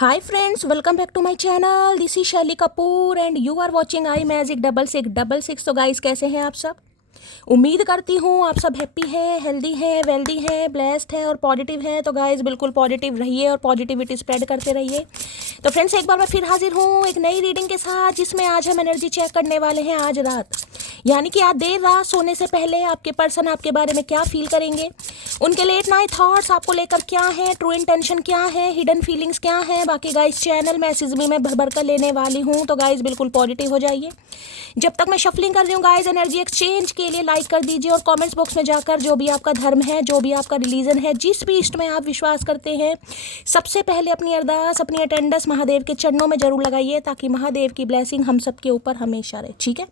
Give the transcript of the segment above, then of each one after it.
Hi friends, welcome back to my channel. This is Shelly Kapoor and you are watching I magic 6666। तो guys कैसे हैं आप सब? उम्मीद करती हूँ आप सब हैप्पी हैं, हेल्दी हैं, वेल्दी हैं, ब्लेस्ड हैं और पॉजिटिव हैं। तो गाइस बिल्कुल पॉजिटिव रहिए और पॉजिटिविटी स्प्रेड करते रहिए। तो फ्रेंड्स एक बार मैं फिर हाजिर हूँ एक नई रीडिंग के साथ, जिसमें आज हम एनर्जी चेक करने वाले हैं आज रात, यानी कि आज देर रात सोने से पहले आपके पर्सन आपके बारे में क्या फील करेंगे, उनके लेट नाइट थॉट्स आपको लेकर क्या है, ट्रू इंटेंशन क्या है, हिडन फीलिंग्स क्या है। बाकी गाइस चैनल मैसेज भी मैं भर भर कर लेने वाली हूँ, तो गाइस बिल्कुल पॉजिटिव हो जाइए। जब तक मैं शफलिंग कर रही हूँ गाइस, एनर्जी एक्सचेंज के लिए लाइक कर दीजिए और कमेंट्स बॉक्स में जाकर जो भी आपका धर्म है, जो भी आपका रिलीजन है, जिस भी इष्ट में आप विश्वास करते हैं, सबसे पहले अपनी अरदास, अपनी अटेंडेंस महादेव के चरणों में जरूर लगाइए, ताकि महादेव की ब्लेसिंग हम सबके ऊपर हमेशा रहे। ठीक है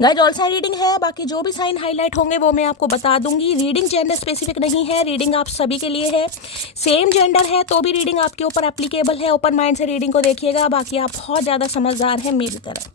गाइस, ऑल साइन रीडिंग है, बाकी जो भी साइन हाईलाइट होंगे वो मैं आपको बता दूंगी। रीडिंग जेंडर स्पेसिफिक नहीं है, रीडिंग आप सभी के लिए है। सेम जेंडर है तो भी रीडिंग आपके ऊपर एप्लीकेबल है। ओपन माइंड से रीडिंग को देखिएगा, बाकी आप बहुत ज़्यादा समझदार हैं मेरी तरह।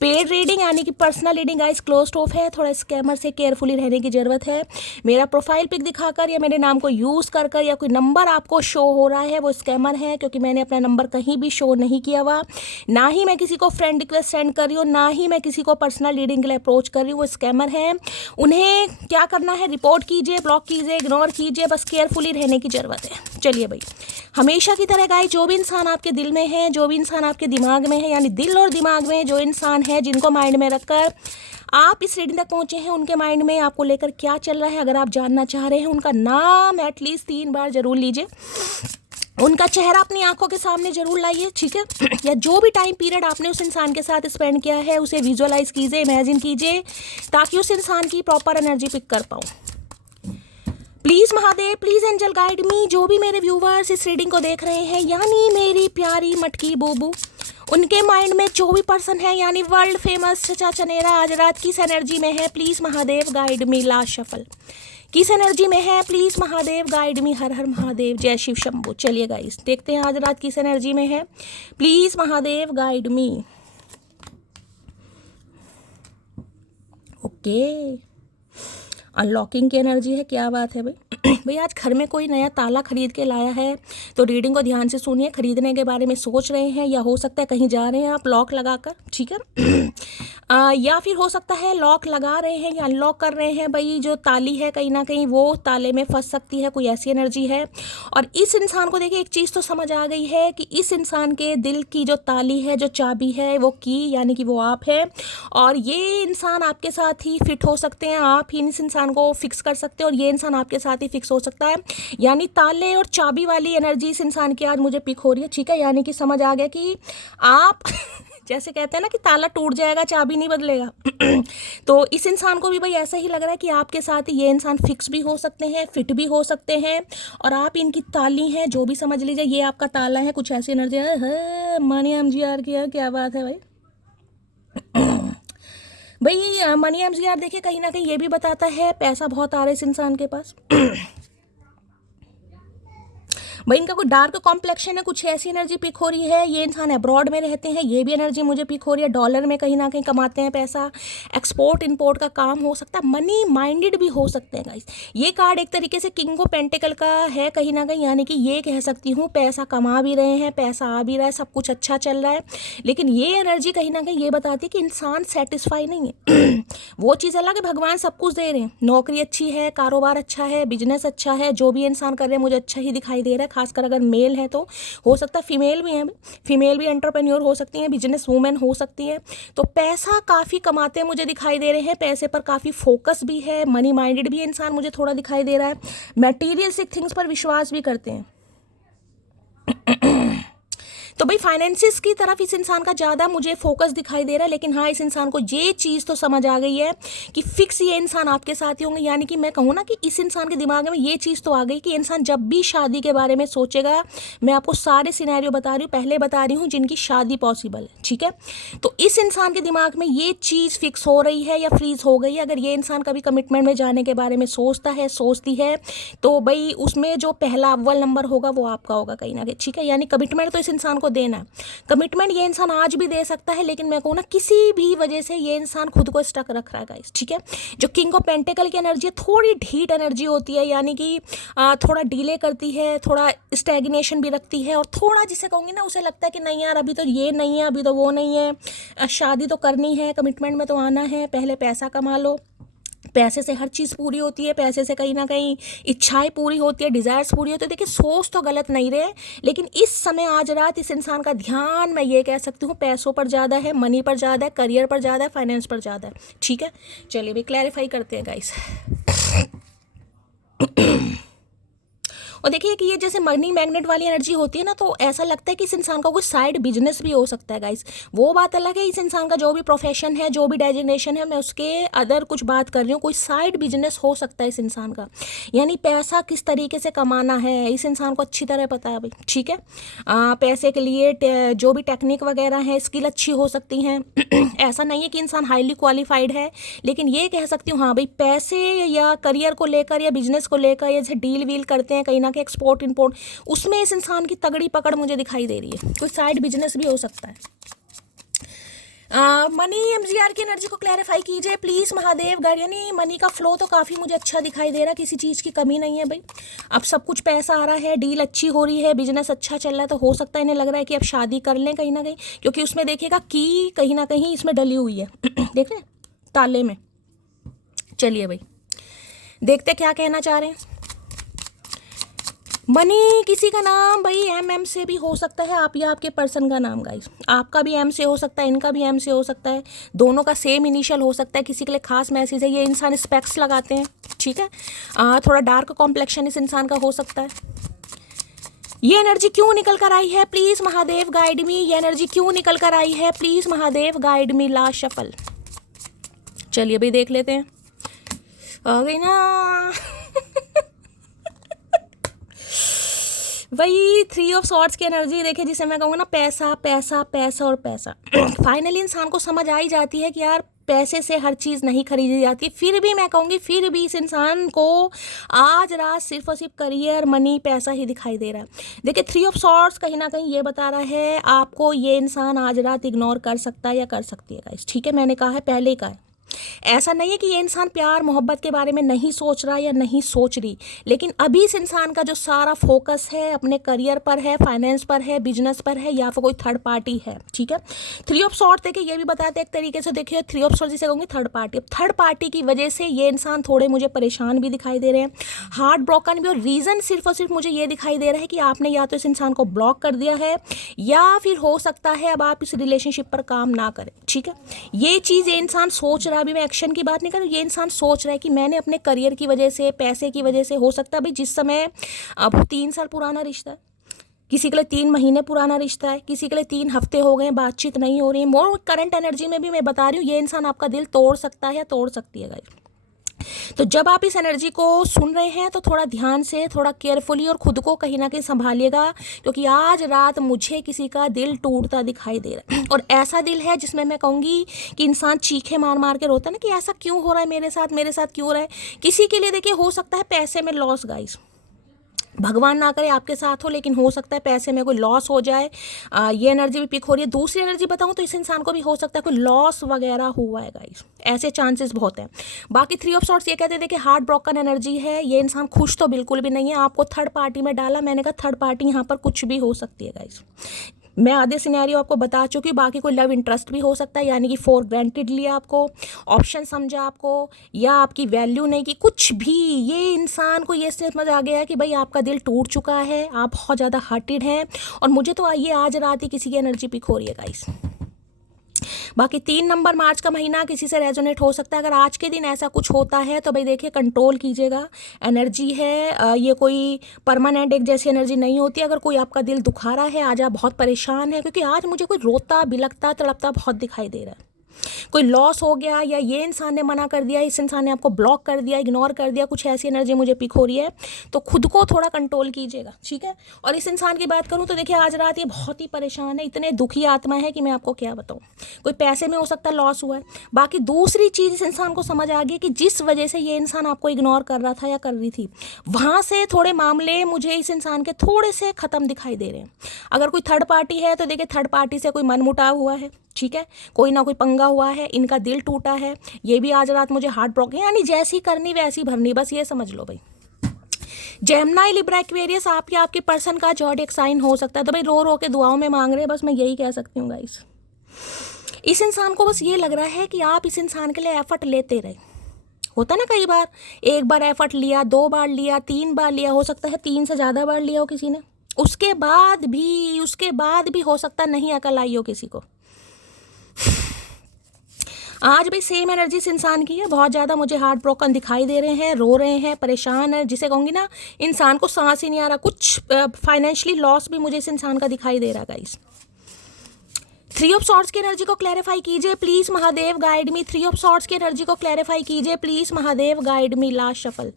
पेड रीडिंग यानी कि personal reading guys closed of है, थोड़ा स्कैमर से केयरफुली रहने की ज़रूरत है। मेरा प्रोफाइल पिक दिखाकर या मेरे नाम को यूज़ कर कर या कोई नंबर आपको शो हो रहा है वो स्कैमर है, क्योंकि मैंने अपना नंबर कहीं भी शो नहीं किया हुआ, ना ही मैं किसी को फ्रेंड रिक्वेस्ट सेंड कर रही हूँ, ना ही मैं किसी को पर्सनल रीडिंग के लिए अप्रोच कर रही हूँ। वो स्कैमर है, उन्हें क्या करना है, रिपोर्ट कीजिए, ब्लॉक कीजिए, इग्नोर कीजिए, बस केयरफुली रहने की ज़रूरत है। चलिए भाई, हमेशा की तरह गाइस, जो भी इंसान आपके दिल में है, जो भी इंसान आपके दिमाग में है, यानी दिल और दिमाग में जो इंसान है, जिनको माइंड में रखकर आप इस रीडिंग तक पहुंचे हैं, उनके माइंड में आपको लेकर क्या चल रहा है, अगर आप जानना चाह रहे हैं, उनका नाम एटलीस्ट 3 बार जरूर लीजिए, उनका चेहरा अपनी आंखों के सामने जरूर लाइए। ठीक है या जो भी टाइम पीरियड आपने उस इंसान के साथ स्पेंड किया है उसे विजुअलाइज कीजिए, इमेजिन कीजिए, ताकि उस इंसान की प्रॉपर एनर्जी पिक कर पाऊँ। Please Mahadev, please angel guide me. जो भी मेरे व्यूवर्स इस रीडिंग को देख रहे हैं, यानी मेरी प्यारी मटकी बूबू, उनके माइंड में जो भी पर्सन है, यानी वर्ल्ड फेमस चचा चनेरा, आज रात किस एनर्जी में है, please Mahadev guide me. Last shuffle किस एनर्जी में है, प्लीज़ महादेव गाइड मी। हर हर महादेव, जय शिव शंभू। चलिए गाइस देखते हैं आज रात किस एनर्जी में है, please Mahadev guide me. Okay, unlocking की एनर्जी है, क्या बात है भाई। भाई आज घर में कोई नया ताला खरीद के लाया है, तो रीडिंग को ध्यान से सुनिए। खरीदने के बारे में सोच रहे हैं, या हो सकता है कहीं जा रहे हैं आप लॉक लगाकर, ठीक है या फिर हो सकता है लॉक लगा रहे हैं या अनलॉक कर रहे हैं। भाई जो ताली है कहीं ना कहीं वो ताले में फंस सकती है, कोई ऐसी एनर्जी है। और इस इंसान को देखिए, एक चीज़ तो समझ आ गई है कि इस इंसान के दिल की जो ताली है, जो चाबी है, वो की यानी कि वो आप है, और ये इंसान आपके साथ ही फिट हो सकते हैं, आप ही इस इंसान को फिक्स कर सकते हैं और ये इंसान आपके साथ ही फिक्स हो सकता है। यानी ताले और चाबी वाली एनर्जी इस इंसान की आज मुझे पिक हो रही है। ठीक है, यानी कि समझ आ गया कि आप जैसे कहते हैं ना कि ताला टूट जाएगा चाबी नहीं बदलेगा तो इस इंसान को भी भाई ऐसा ही लग रहा है कि आपके साथ ही ये इंसान फिक्स भी हो सकते हैं, फिट भी हो सकते हैं, और आप इनकी ताली हैं, जो भी समझ लीजिए ये आपका ताला है। कुछ ऐसी एनर्जी है, मनी एमजीआर की है, क्या बात है भाई। भाई मनी एमजीआर देखिए कहीं ना कहीं ये भी बताता है पैसा बहुत आ रहा है इस इंसान के पास भाई इनका कोई डार्क कॉम्प्लेक्शन है, कुछ ऐसी एनर्जी पिक हो रही है। ये इंसान अब्रॉड में रहते हैं, ये भी एनर्जी मुझे पिक हो रही है। डॉलर में कहीं ना कहीं कमाते हैं पैसा, एक्सपोर्ट इंपोर्ट का काम हो सकता है, मनी माइंडेड भी हो सकते हैं गाइस। ये कार्ड एक तरीके से किंग ऑफ पेंटिकल का है कहीं ना कहीं, यानी कि ये कह सकती हूँ पैसा कमा भी रहे हैं, पैसा आ भी रहा है, सब कुछ अच्छा चल रहा है। लेकिन ये एनर्जी कहीं ना कहीं ये बताती है कि इंसान सेटिस्फाई नहीं है वो चीज़ अलग है, भगवान सब कुछ दे रहे हैं, नौकरी अच्छी है, कारोबार अच्छा है, बिजनेस अच्छा है, जो भी इंसान कर रहे हैं मुझे अच्छा ही दिखाई दे रहा है। खासकर अगर मेल है तो हो सकता है फीमेल भी हैं, फीमेल भी एंटरप्रेन्योर हो सकती हैं, बिजनेस वूमेन हो सकती हैं। तो पैसा काफ़ी कमाते हैं मुझे दिखाई दे रहे हैं, पैसे पर काफ़ी फोकस भी है, मनी माइंडेड भी इंसान मुझे थोड़ा दिखाई दे रहा है, मटेरियलिस्टिक थिंग्स पर विश्वास भी करते हैं। तो भाई फाइनेंसिस की तरफ इस इंसान का ज़्यादा मुझे फोकस दिखाई दे रहा है। लेकिन हाँ, इस इंसान को ये चीज़ तो समझ आ गई है कि फिक्स ये इंसान आपके साथ ही होंगे। यानी कि मैं कहूँ ना कि इस इंसान के दिमाग में ये चीज़ तो आ गई कि इंसान जब भी शादी के बारे में सोचेगा, मैं आपको सारे सिनेरियो बता रही हूँ, पहले बता रही हूँ जिनकी शादी पॉसिबल है, ठीक है। तो इस इंसान के दिमाग में ये चीज़ फिक्स हो रही है या फ्रीज हो गई है। अगर ये इंसान कभी कमिटमेंट में जाने के बारे में सोचता है, सोचती है, तो भाई उसमें जो पहला अव्वल नंबर होगा वो आपका होगा कहीं ना कहीं, ठीक है। यानी कमिटमेंट तो इस इंसान को को देना है। कमिटमेंट ये इंसान आज भी दे सकता है, लेकिन मैं कहूँ ना किसी भी वजह से ये इंसान खुद को स्टक रख रहा है गाइस, ठीक है। जो किंग ऑफ पेंटिकल की एनर्जी है थोड़ी ढीठ एनर्जी होती है, यानी कि थोड़ा डिले करती है, थोड़ा स्टैग्नेशन भी रखती है, और थोड़ा जिसे कहूँगी ना उसे लगता है कि नहीं यार अभी तो ये नहीं है, अभी तो वो नहीं है, शादी तो करनी है, कमिटमेंट में तो आना है, पहले पैसा कमा लो। पैसे से हर चीज़ पूरी होती है, पैसे से कहीं ना कहीं इच्छाएं पूरी होती है, डिज़ायर्स पूरी होती है। देखिए सोच तो गलत नहीं रहे, लेकिन इस समय आज रात इस इंसान का ध्यान मैं ये कह सकती हूँ पैसों पर ज़्यादा है, मनी पर ज़्यादा है, करियर पर ज़्यादा है, फाइनेंस पर ज़्यादा है, ठीक है। चलिए भी क्लैरिफाई करते हैं गाइस। और देखिए कि ये जैसे मनी मैग्नेट वाली एनर्जी होती है ना, तो ऐसा लगता है कि इस इंसान का कोई साइड बिजनेस भी हो सकता है गाइस। वो बात अलग है, इस इंसान का जो भी प्रोफेशन है, जो भी डेजिग्नेशन है, मैं उसके अदर कुछ बात कर रही हूँ, कोई साइड बिजनेस हो सकता है इस इंसान का, यानी पैसा किस तरीके से कमाना है इस इंसान को अच्छी तरह पता है भाई, ठीक है। पैसे के लिए जो भी टेक्निक वगैरह है, स्किल अच्छी हो सकती हैं। ऐसा नहीं है कि इंसान हाईली क्वालिफाइड है, लेकिन ये कह सकती हूँ हाँ भाई पैसे या करियर को लेकर या बिजनेस को लेकर, या जैसे डील वील करते हैं कहीं ना कहीं एक्सपोर्ट इंपोर्ट, उसमें इस इंसान की तगड़ी पकड़ मुझे दिखाई दे रही है। कोई साइड बिजनेस भी हो सकता है। मनी एमजीआर की एनर्जी को क्लैरिफाई कीजिए प्लीज़ महादेव गाइड। यानी मनी का फ्लो तो काफ़ी मुझे अच्छा दिखाई दे रहा है, किसी चीज़ की कमी नहीं है भाई। अब सब कुछ पैसा आ रहा है, डील अच्छी हो रही है, बिजनेस अच्छा चल रहा है, तो हो सकता है इन्हें लग रहा है कि अब शादी कर लें कहीं ना कहीं, क्योंकि उसमें देखिएगा की कहीं ना कहीं इसमें डली हुई है देख रहे हैं ताले में। चलिए भाई देखते क्या कहना चाह रहे हैं। मनी किसी का नाम भाई एम से भी हो सकता है, आप या आपके पर्सन का नाम गाइस, आपका भी एम से हो सकता है, इनका भी एम से हो सकता है, दोनों का सेम इनिशियल हो सकता है। किसी के लिए खास मैसेज है, ये इंसान स्पेक्स लगाते हैं, ठीक है। थोड़ा डार्क कॉम्प्लेक्शन इस इंसान का हो सकता है। ये एनर्जी क्यों निकल कर आई है प्लीज़ महादेव गाइड मी, ये एनर्जी क्यों निकल कर आई है please Mahadev guide me. Last shuffle. चलिए भाई देख लेते हैं, आ गई ना वही 3 ऑफ सॉर्ड्स की एनर्जी देखिए, जिसे मैं कहूँगा ना पैसा पैसा पैसा और पैसा। फाइनली इंसान को समझ आ ही जाती है कि यार पैसे से हर चीज़ नहीं खरीदी जाती। फिर भी मैं कहूँगी फिर भी इस इंसान को आज रात सिर्फ और सिर्फ करियर मनी पैसा ही दिखाई दे रहा है। देखिए 3 ऑफ सॉर्ड्स कहीं ना कहीं ये बता रहा है आपको ये इंसान आज रात इग्नोर कर सकता है या कर सकती है गाइस, ठीक है। मैंने कहा है पहले ही कहा है, ऐसा नहीं है कि ये इंसान प्यार मोहब्बत के बारे में नहीं सोच रहा या नहीं सोच रही, लेकिन अभी इस इंसान का जो सारा फोकस है अपने करियर पर है, फाइनेंस पर है, बिजनेस पर है, या फिर कोई थर्ड पार्टी है, ठीक है। 3 ऑफ सॉर्ड देखिए ये भी बताते हैं एक तरीके से, देखिए 3 ऑफ सॉर्ड जिसे कहूँगी थर्ड पार्टी। थर्ड पार्टी की वजह से ये इंसान थोड़े मुझे परेशान भी दिखाई दे रहे हैं, हार्ट ब्रोकन भी, और रीज़न सिर्फ और सिर्फ मुझे ये दिखाई दे रहा है कि आपने या तो इस इंसान को ब्लॉक कर दिया है, या फिर हो सकता है अब आप इस रिलेशनशिप पर काम ना करें, ठीक है। ये चीज़ ये इंसान सोच रहा है, अभी मैं एक्शन की बात नहीं कर रही, ये इंसान सोच रहा है कि मैंने अपने करियर की वजह से, पैसे की वजह से, हो सकता है भाई जिस समय अब 3 साल पुराना रिश्ता है, किसी के लिए 3 महीने पुराना रिश्ता है, किसी के लिए 3 हफ्ते हो गए बातचीत नहीं हो रही है। मोर करंट एनर्जी में भी मैं बता रही हूँ ये इंसान आपका दिल तोड़ सकता है या तोड़ सकती है गाइस। तो जब आप इस एनर्जी को सुन रहे हैं तो थोड़ा ध्यान से, थोड़ा केयरफुली और खुद को कहीं ना कहीं संभालिएगा, क्योंकि आज रात मुझे किसी का दिल टूटता दिखाई दे रहा है। और ऐसा दिल है जिसमें मैं कहूँगी कि इंसान चीखे मार मार के रोता है ना कि ऐसा क्यों हो रहा है मेरे साथ क्यों हो रहा है। किसी के लिए देखिए हो सकता है पैसे में लॉस गाइस, भगवान ना करे आपके साथ हो, लेकिन हो सकता है पैसे में कोई लॉस हो जाए। ये एनर्जी भी पिक हो रही है। दूसरी एनर्जी बताऊं तो इस इंसान को भी हो सकता है कोई लॉस वगैरह हुआ है गाइस, ऐसे चांसेस बहुत हैं। बाकी 3 ऑफ सॉर्ड्स ये कहते हैं देखिए हार्ट ब्रोकन एनर्जी है, ये इंसान खुश तो बिल्कुल भी नहीं है। आपको थर्ड पार्टी में डाला, मैंने कहा थर्ड पार्टी यहाँ पर कुछ भी हो सकती है गाइस। मैं आधे सिनेरियो आपको बता चुकी, बाकी कोई लव इंटरेस्ट भी हो सकता है, यानी कि फॉर ग्रांटेड लिया आपको, ऑप्शन समझा आपको, या आपकी वैल्यू नहीं की, कुछ भी। ये इंसान को ये समझ आ गया है कि भाई आपका दिल टूट चुका है, आप बहुत ज़्यादा हर्टेड हैं, और मुझे तो ये आज रात ही किसी की एनर्जी पिक हो रही है गाइस। बाकी 3 नंबर मार्च का महीना किसी से रेजोनेट हो सकता है। अगर आज के दिन ऐसा कुछ होता है तो भाई देखिए कंट्रोल कीजिएगा, एनर्जी है, ये कोई परमानेंट एक जैसी एनर्जी नहीं होती। अगर कोई आपका दिल दुखा रहा है, आज आप बहुत परेशान है, क्योंकि आज मुझे कोई रोता बिलखता तड़पता बहुत दिखाई दे रहा है। कोई लॉस हो गया या ये इंसान ने मना कर दिया, इस इंसान ने आपको ब्लॉक कर दिया, इग्नोर कर दिया, कुछ ऐसी एनर्जी मुझे पिक हो रही है, तो खुद को थोड़ा कंट्रोल कीजिएगा, ठीक है। और इस इंसान की बात करूँ तो देखिए आज रात ये बहुत ही परेशान है, इतने दुखी आत्मा है कि मैं आपको क्या बताऊँ। कोई पैसे में हो सकता है लॉस हुआ है। बाकी दूसरी चीज़ इस इंसान को समझ आ गई कि जिस वजह से ये इंसान आपको इग्नोर कर रहा था या कर रही थी, वहाँ से थोड़े मामले मुझे इस इंसान के थोड़े से ख़त्म दिखाई दे रहे हैं। अगर कोई थर्ड पार्टी है तो देखिए थर्ड पार्टी से कोई मनमुटाव हुआ है, ठीक है, कोई ना कोई पंगा हुआ है, इनका दिल टूटा है, ये भी आज रात मुझे हार्ट ब्रोकन, यानी जैसी करनी वैसी भरनी, बस ये समझ लो भाई। जेमिनी, लिब्रा, एक्वेरियस आप या आपके पर्सन का ज़ोडिएक साइन हो सकता है, तो भाई रो रो के दुआओं में मांग रहे हैं, बस मैं यही कह सकती हूँ गाइस। इस इंसान को बस ये लग रहा है कि आप इस इंसान के लिए एफर्ट लेते रहे। होता ना कई बार, एक बार एफर्ट लिया, 2 बार लिया, 3 बार लिया, हो सकता है 3 से ज़्यादा बार लिया हो किसी ने, उसके बाद भी हो सकता नहीं अकल आई हो किसी को। आज भी सेम एनर्जी इस इंसान की है, बहुत ज़्यादा मुझे हार्ट ब्रोकन दिखाई दे रहे हैं, रो रहे हैं, परेशान है, जिसे कहूँगी ना इंसान को सांस ही नहीं आ रहा। कुछ फाइनेंशियली लॉस भी मुझे इस इंसान का दिखाई दे रहा गाइस। 3 ऑफ सॉर्ड्स की एनर्जी को क्लैरिफाई कीजिए please Mahadev, guide me. 3 of swords की एनर्जी को क्लैरिफाई कीजिए please Mahadev, guide me. Last shuffle.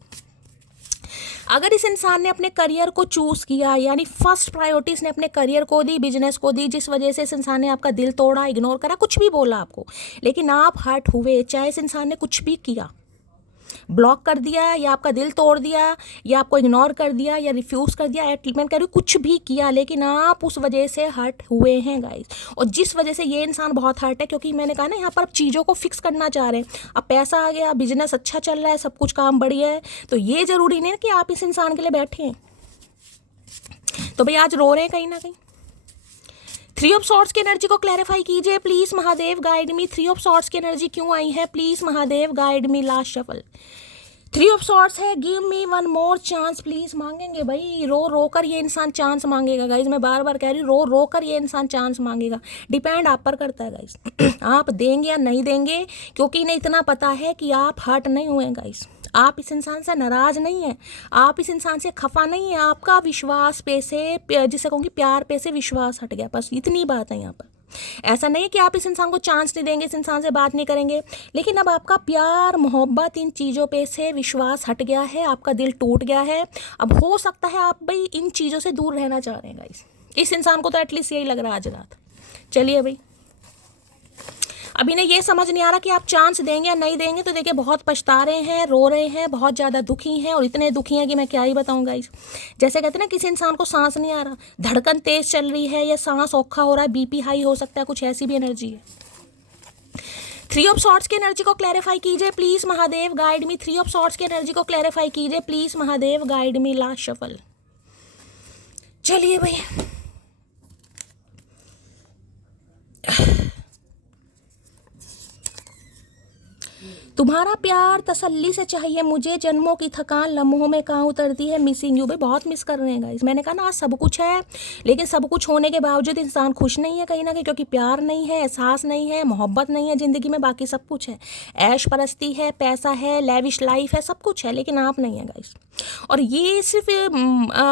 अगर इस इंसान ने अपने करियर को चूज़ किया, यानी फर्स्ट प्रायोरिटी इसने अपने करियर को दी, बिजनेस को दी, जिस वजह से इस इंसान ने आपका दिल तोड़ा, इग्नोर करा, कुछ भी बोला आपको, लेकिन आप हर्ट हुए, चाहे इस इंसान ने कुछ भी किया, ब्लॉक कर दिया या आपका दिल तोड़ दिया या आपको इग्नोर कर दिया या रिफ्यूज़ कर दिया, मैं कह रही हूँ कुछ भी किया, लेकिन आप उस वजह से हर्ट हुए हैं गाइस। और जिस वजह से ये इंसान बहुत हर्ट है, क्योंकि मैंने कहा ना यहाँ पर आप चीज़ों को फिक्स करना चाह रहे हैं, अब पैसा आ गया, बिजनेस अच्छा चल रहा है, सब कुछ काम बढ़िया है, तो ये ज़रूरी नहीं है कि आप इस इंसान के लिए बैठे हैं। तो भाई आज रो रहे हैं कहीं ना कहीं। 3 ऑफ सॉर्ड्स की एनर्जी को क्लैरिफाई कीजिए please Mahadev, guide me. 3 of swords की एनर्जी क्यों आई है please Mahadev, guide me. Last shuffle. 3 of swords है, give me 1 more chance please. मांगेंगे भाई, रो रो कर ये इंसान चांस मांगेगा गाइज, मैं बार बार कह रही हूँ, रो रो कर ये इंसान चांस मांगेगा। डिपेंड आप पर करता है गाइज आप देंगे या नहीं देंगे, क्योंकि इन्हें इतना पता है कि आप हर्ट नहीं हुए गाइज, आप इस इंसान से नाराज़ नहीं हैं, आप इस इंसान से खफा नहीं है, आपका विश्वास पे से, जिसे कहूँगी प्यार पे से विश्वास हट गया, बस इतनी बात है यहाँ पर। ऐसा नहीं है कि आप इस इंसान को चांस नहीं देंगे, इस इंसान से बात नहीं करेंगे, लेकिन अब आपका प्यार, मोहब्बत, इन चीज़ों पे से विश्वास हट गया है, आपका दिल टूट गया है। अब हो सकता है आप भाई इन चीज़ों से दूर रहना चाह रहे हैं गाइस, इस इंसान को तो एटलीस्ट यही लग रहा है आज रात। चलिए भाई, अब इन्हें ये समझ नहीं आ रहा कि आप चांस देंगे या नहीं देंगे, तो देखिए बहुत पछता रहे हैं, रो रहे हैं, बहुत ज़्यादा दुखी हैं, और इतने दुखी हैं कि मैं क्या ही बताऊँ गाइस। जैसे कहते हैं ना किसी इंसान को सांस नहीं आ रहा, धड़कन तेज चल रही है या सांस औखा हो रहा है, बीपी हाई हो सकता है, कुछ ऐसी भी एनर्जी है। 3 ऑफ सॉर्ड्स की एनर्जी को क्लैरिफाई कीजिए please Mahadev, guide me. 3 of swords की एनर्जी को क्लैरिफाई कीजिए please Mahadev, guide me. Last shuffle. चलिए भाई, तुम्हारा प्यार तसल्ली से चाहिए मुझे, जन्मों की थकान लम्हों में कहाँ उतरती है, मिसिंग यू। भाई बहुत मिस कर रहे हैं गाइस, मैंने कहा ना आज सब कुछ है, लेकिन सब कुछ होने के बावजूद इंसान खुश नहीं है कहीं ना कहीं, क्योंकि प्यार नहीं है, एहसास नहीं है, मोहब्बत नहीं है ज़िंदगी में, बाकी सब कुछ है, ऐश परस्ती है, पैसा है, लेविश लाइफ है, सब कुछ है, लेकिन आप नहीं है गाइस। और ये सिर्फ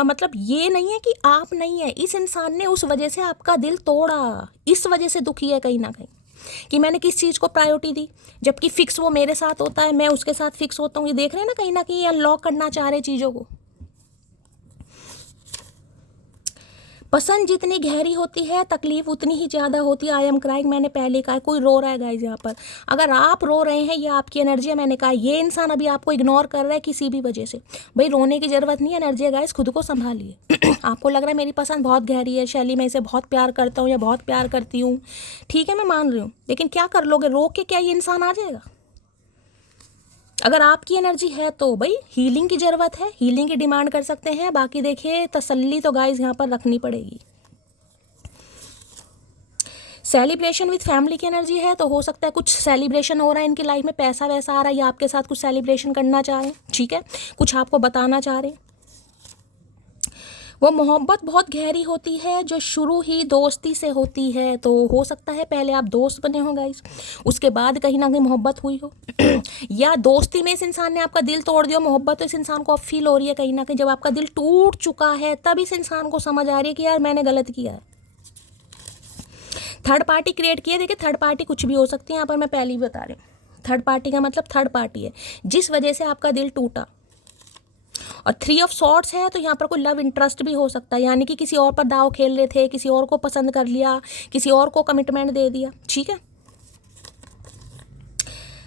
मतलब ये नहीं है कि आप नहीं है, इस इंसान ने उस वजह से आपका दिल तोड़ा, इस वजह से दुखी है कहीं ना कहीं कि मैंने किस चीज़ को प्रायोरिटी दी, जबकि फिक्स वो मेरे साथ होता है, मैं उसके साथ फिक्स होता हूँ। ये देख रहे हैं ना कहीं अनलॉक करना चाह रहे चीज़ों को। पसंद जितनी गहरी होती है तकलीफ उतनी ही ज़्यादा होती है। आई एम क्राइंग, मैंने पहले कहा, कोई रो रहा है गाइज यहाँ पर, अगर आप रो रहे हैं ये आपकी एनर्जी है। मैंने कहा ये इंसान अभी आपको इग्नोर कर रहा है किसी भी वजह से, भाई रोने की ज़रूरत नहीं है, एनर्जी है गाइज, खुद को संभालिए। आपको लग रहा है मेरी पसंद बहुत गहरी है, शैली मैं इसे बहुत प्यार करता हूँ या बहुत प्यार करती हूँ, ठीक है मैं मान रही हूँ, लेकिन क्या कर लोगे, रो के क्या ये इंसान आ जाएगा? अगर आपकी एनर्जी है तो भाई हीलिंग की ज़रूरत है, हीलिंग की डिमांड कर सकते हैं, बाकी देखिए तसल्ली तो गाइस यहाँ पर रखनी पड़ेगी। सेलिब्रेशन विथ फैमिली की एनर्जी है, तो हो सकता है कुछ सेलिब्रेशन हो रहा है इनकी लाइफ में, पैसा वैसा आ रहा है या आपके साथ कुछ सेलिब्रेशन करना चाह रहे हैं, ठीक है, कुछ आपको बताना चाह रहे हैं। वो मोहब्बत बहुत गहरी होती है जो शुरू ही दोस्ती से होती है, तो हो सकता है पहले आप दोस्त बने हो गाइस, उसके बाद कहीं ना कहीं मोहब्बत हुई हो या दोस्ती में इस इंसान ने आपका दिल तोड़ दिया, मोहब्बत तो इस इंसान को अब फील हो रही है कहीं ना कहीं, जब आपका दिल टूट चुका है तब इस इंसान को समझ आ रही है कि यार मैंने गलत किया है। थर्ड पार्टी क्रिएट किए। देखिए थर्ड पार्टी कुछ भी हो सकती है, यहाँ पर मैं पहले ही बता रही हूँ। थर्ड पार्टी का मतलब थर्ड पार्टी है जिस वजह से आपका दिल टूटा। और 3 ऑफ सॉर्ड्स है तो यहाँ पर कोई लव इंटरेस्ट भी हो सकता है, यानी कि किसी और पर दाव खेल रहे थे, किसी और को पसंद कर लिया, किसी और को कमिटमेंट दे दिया। ठीक है,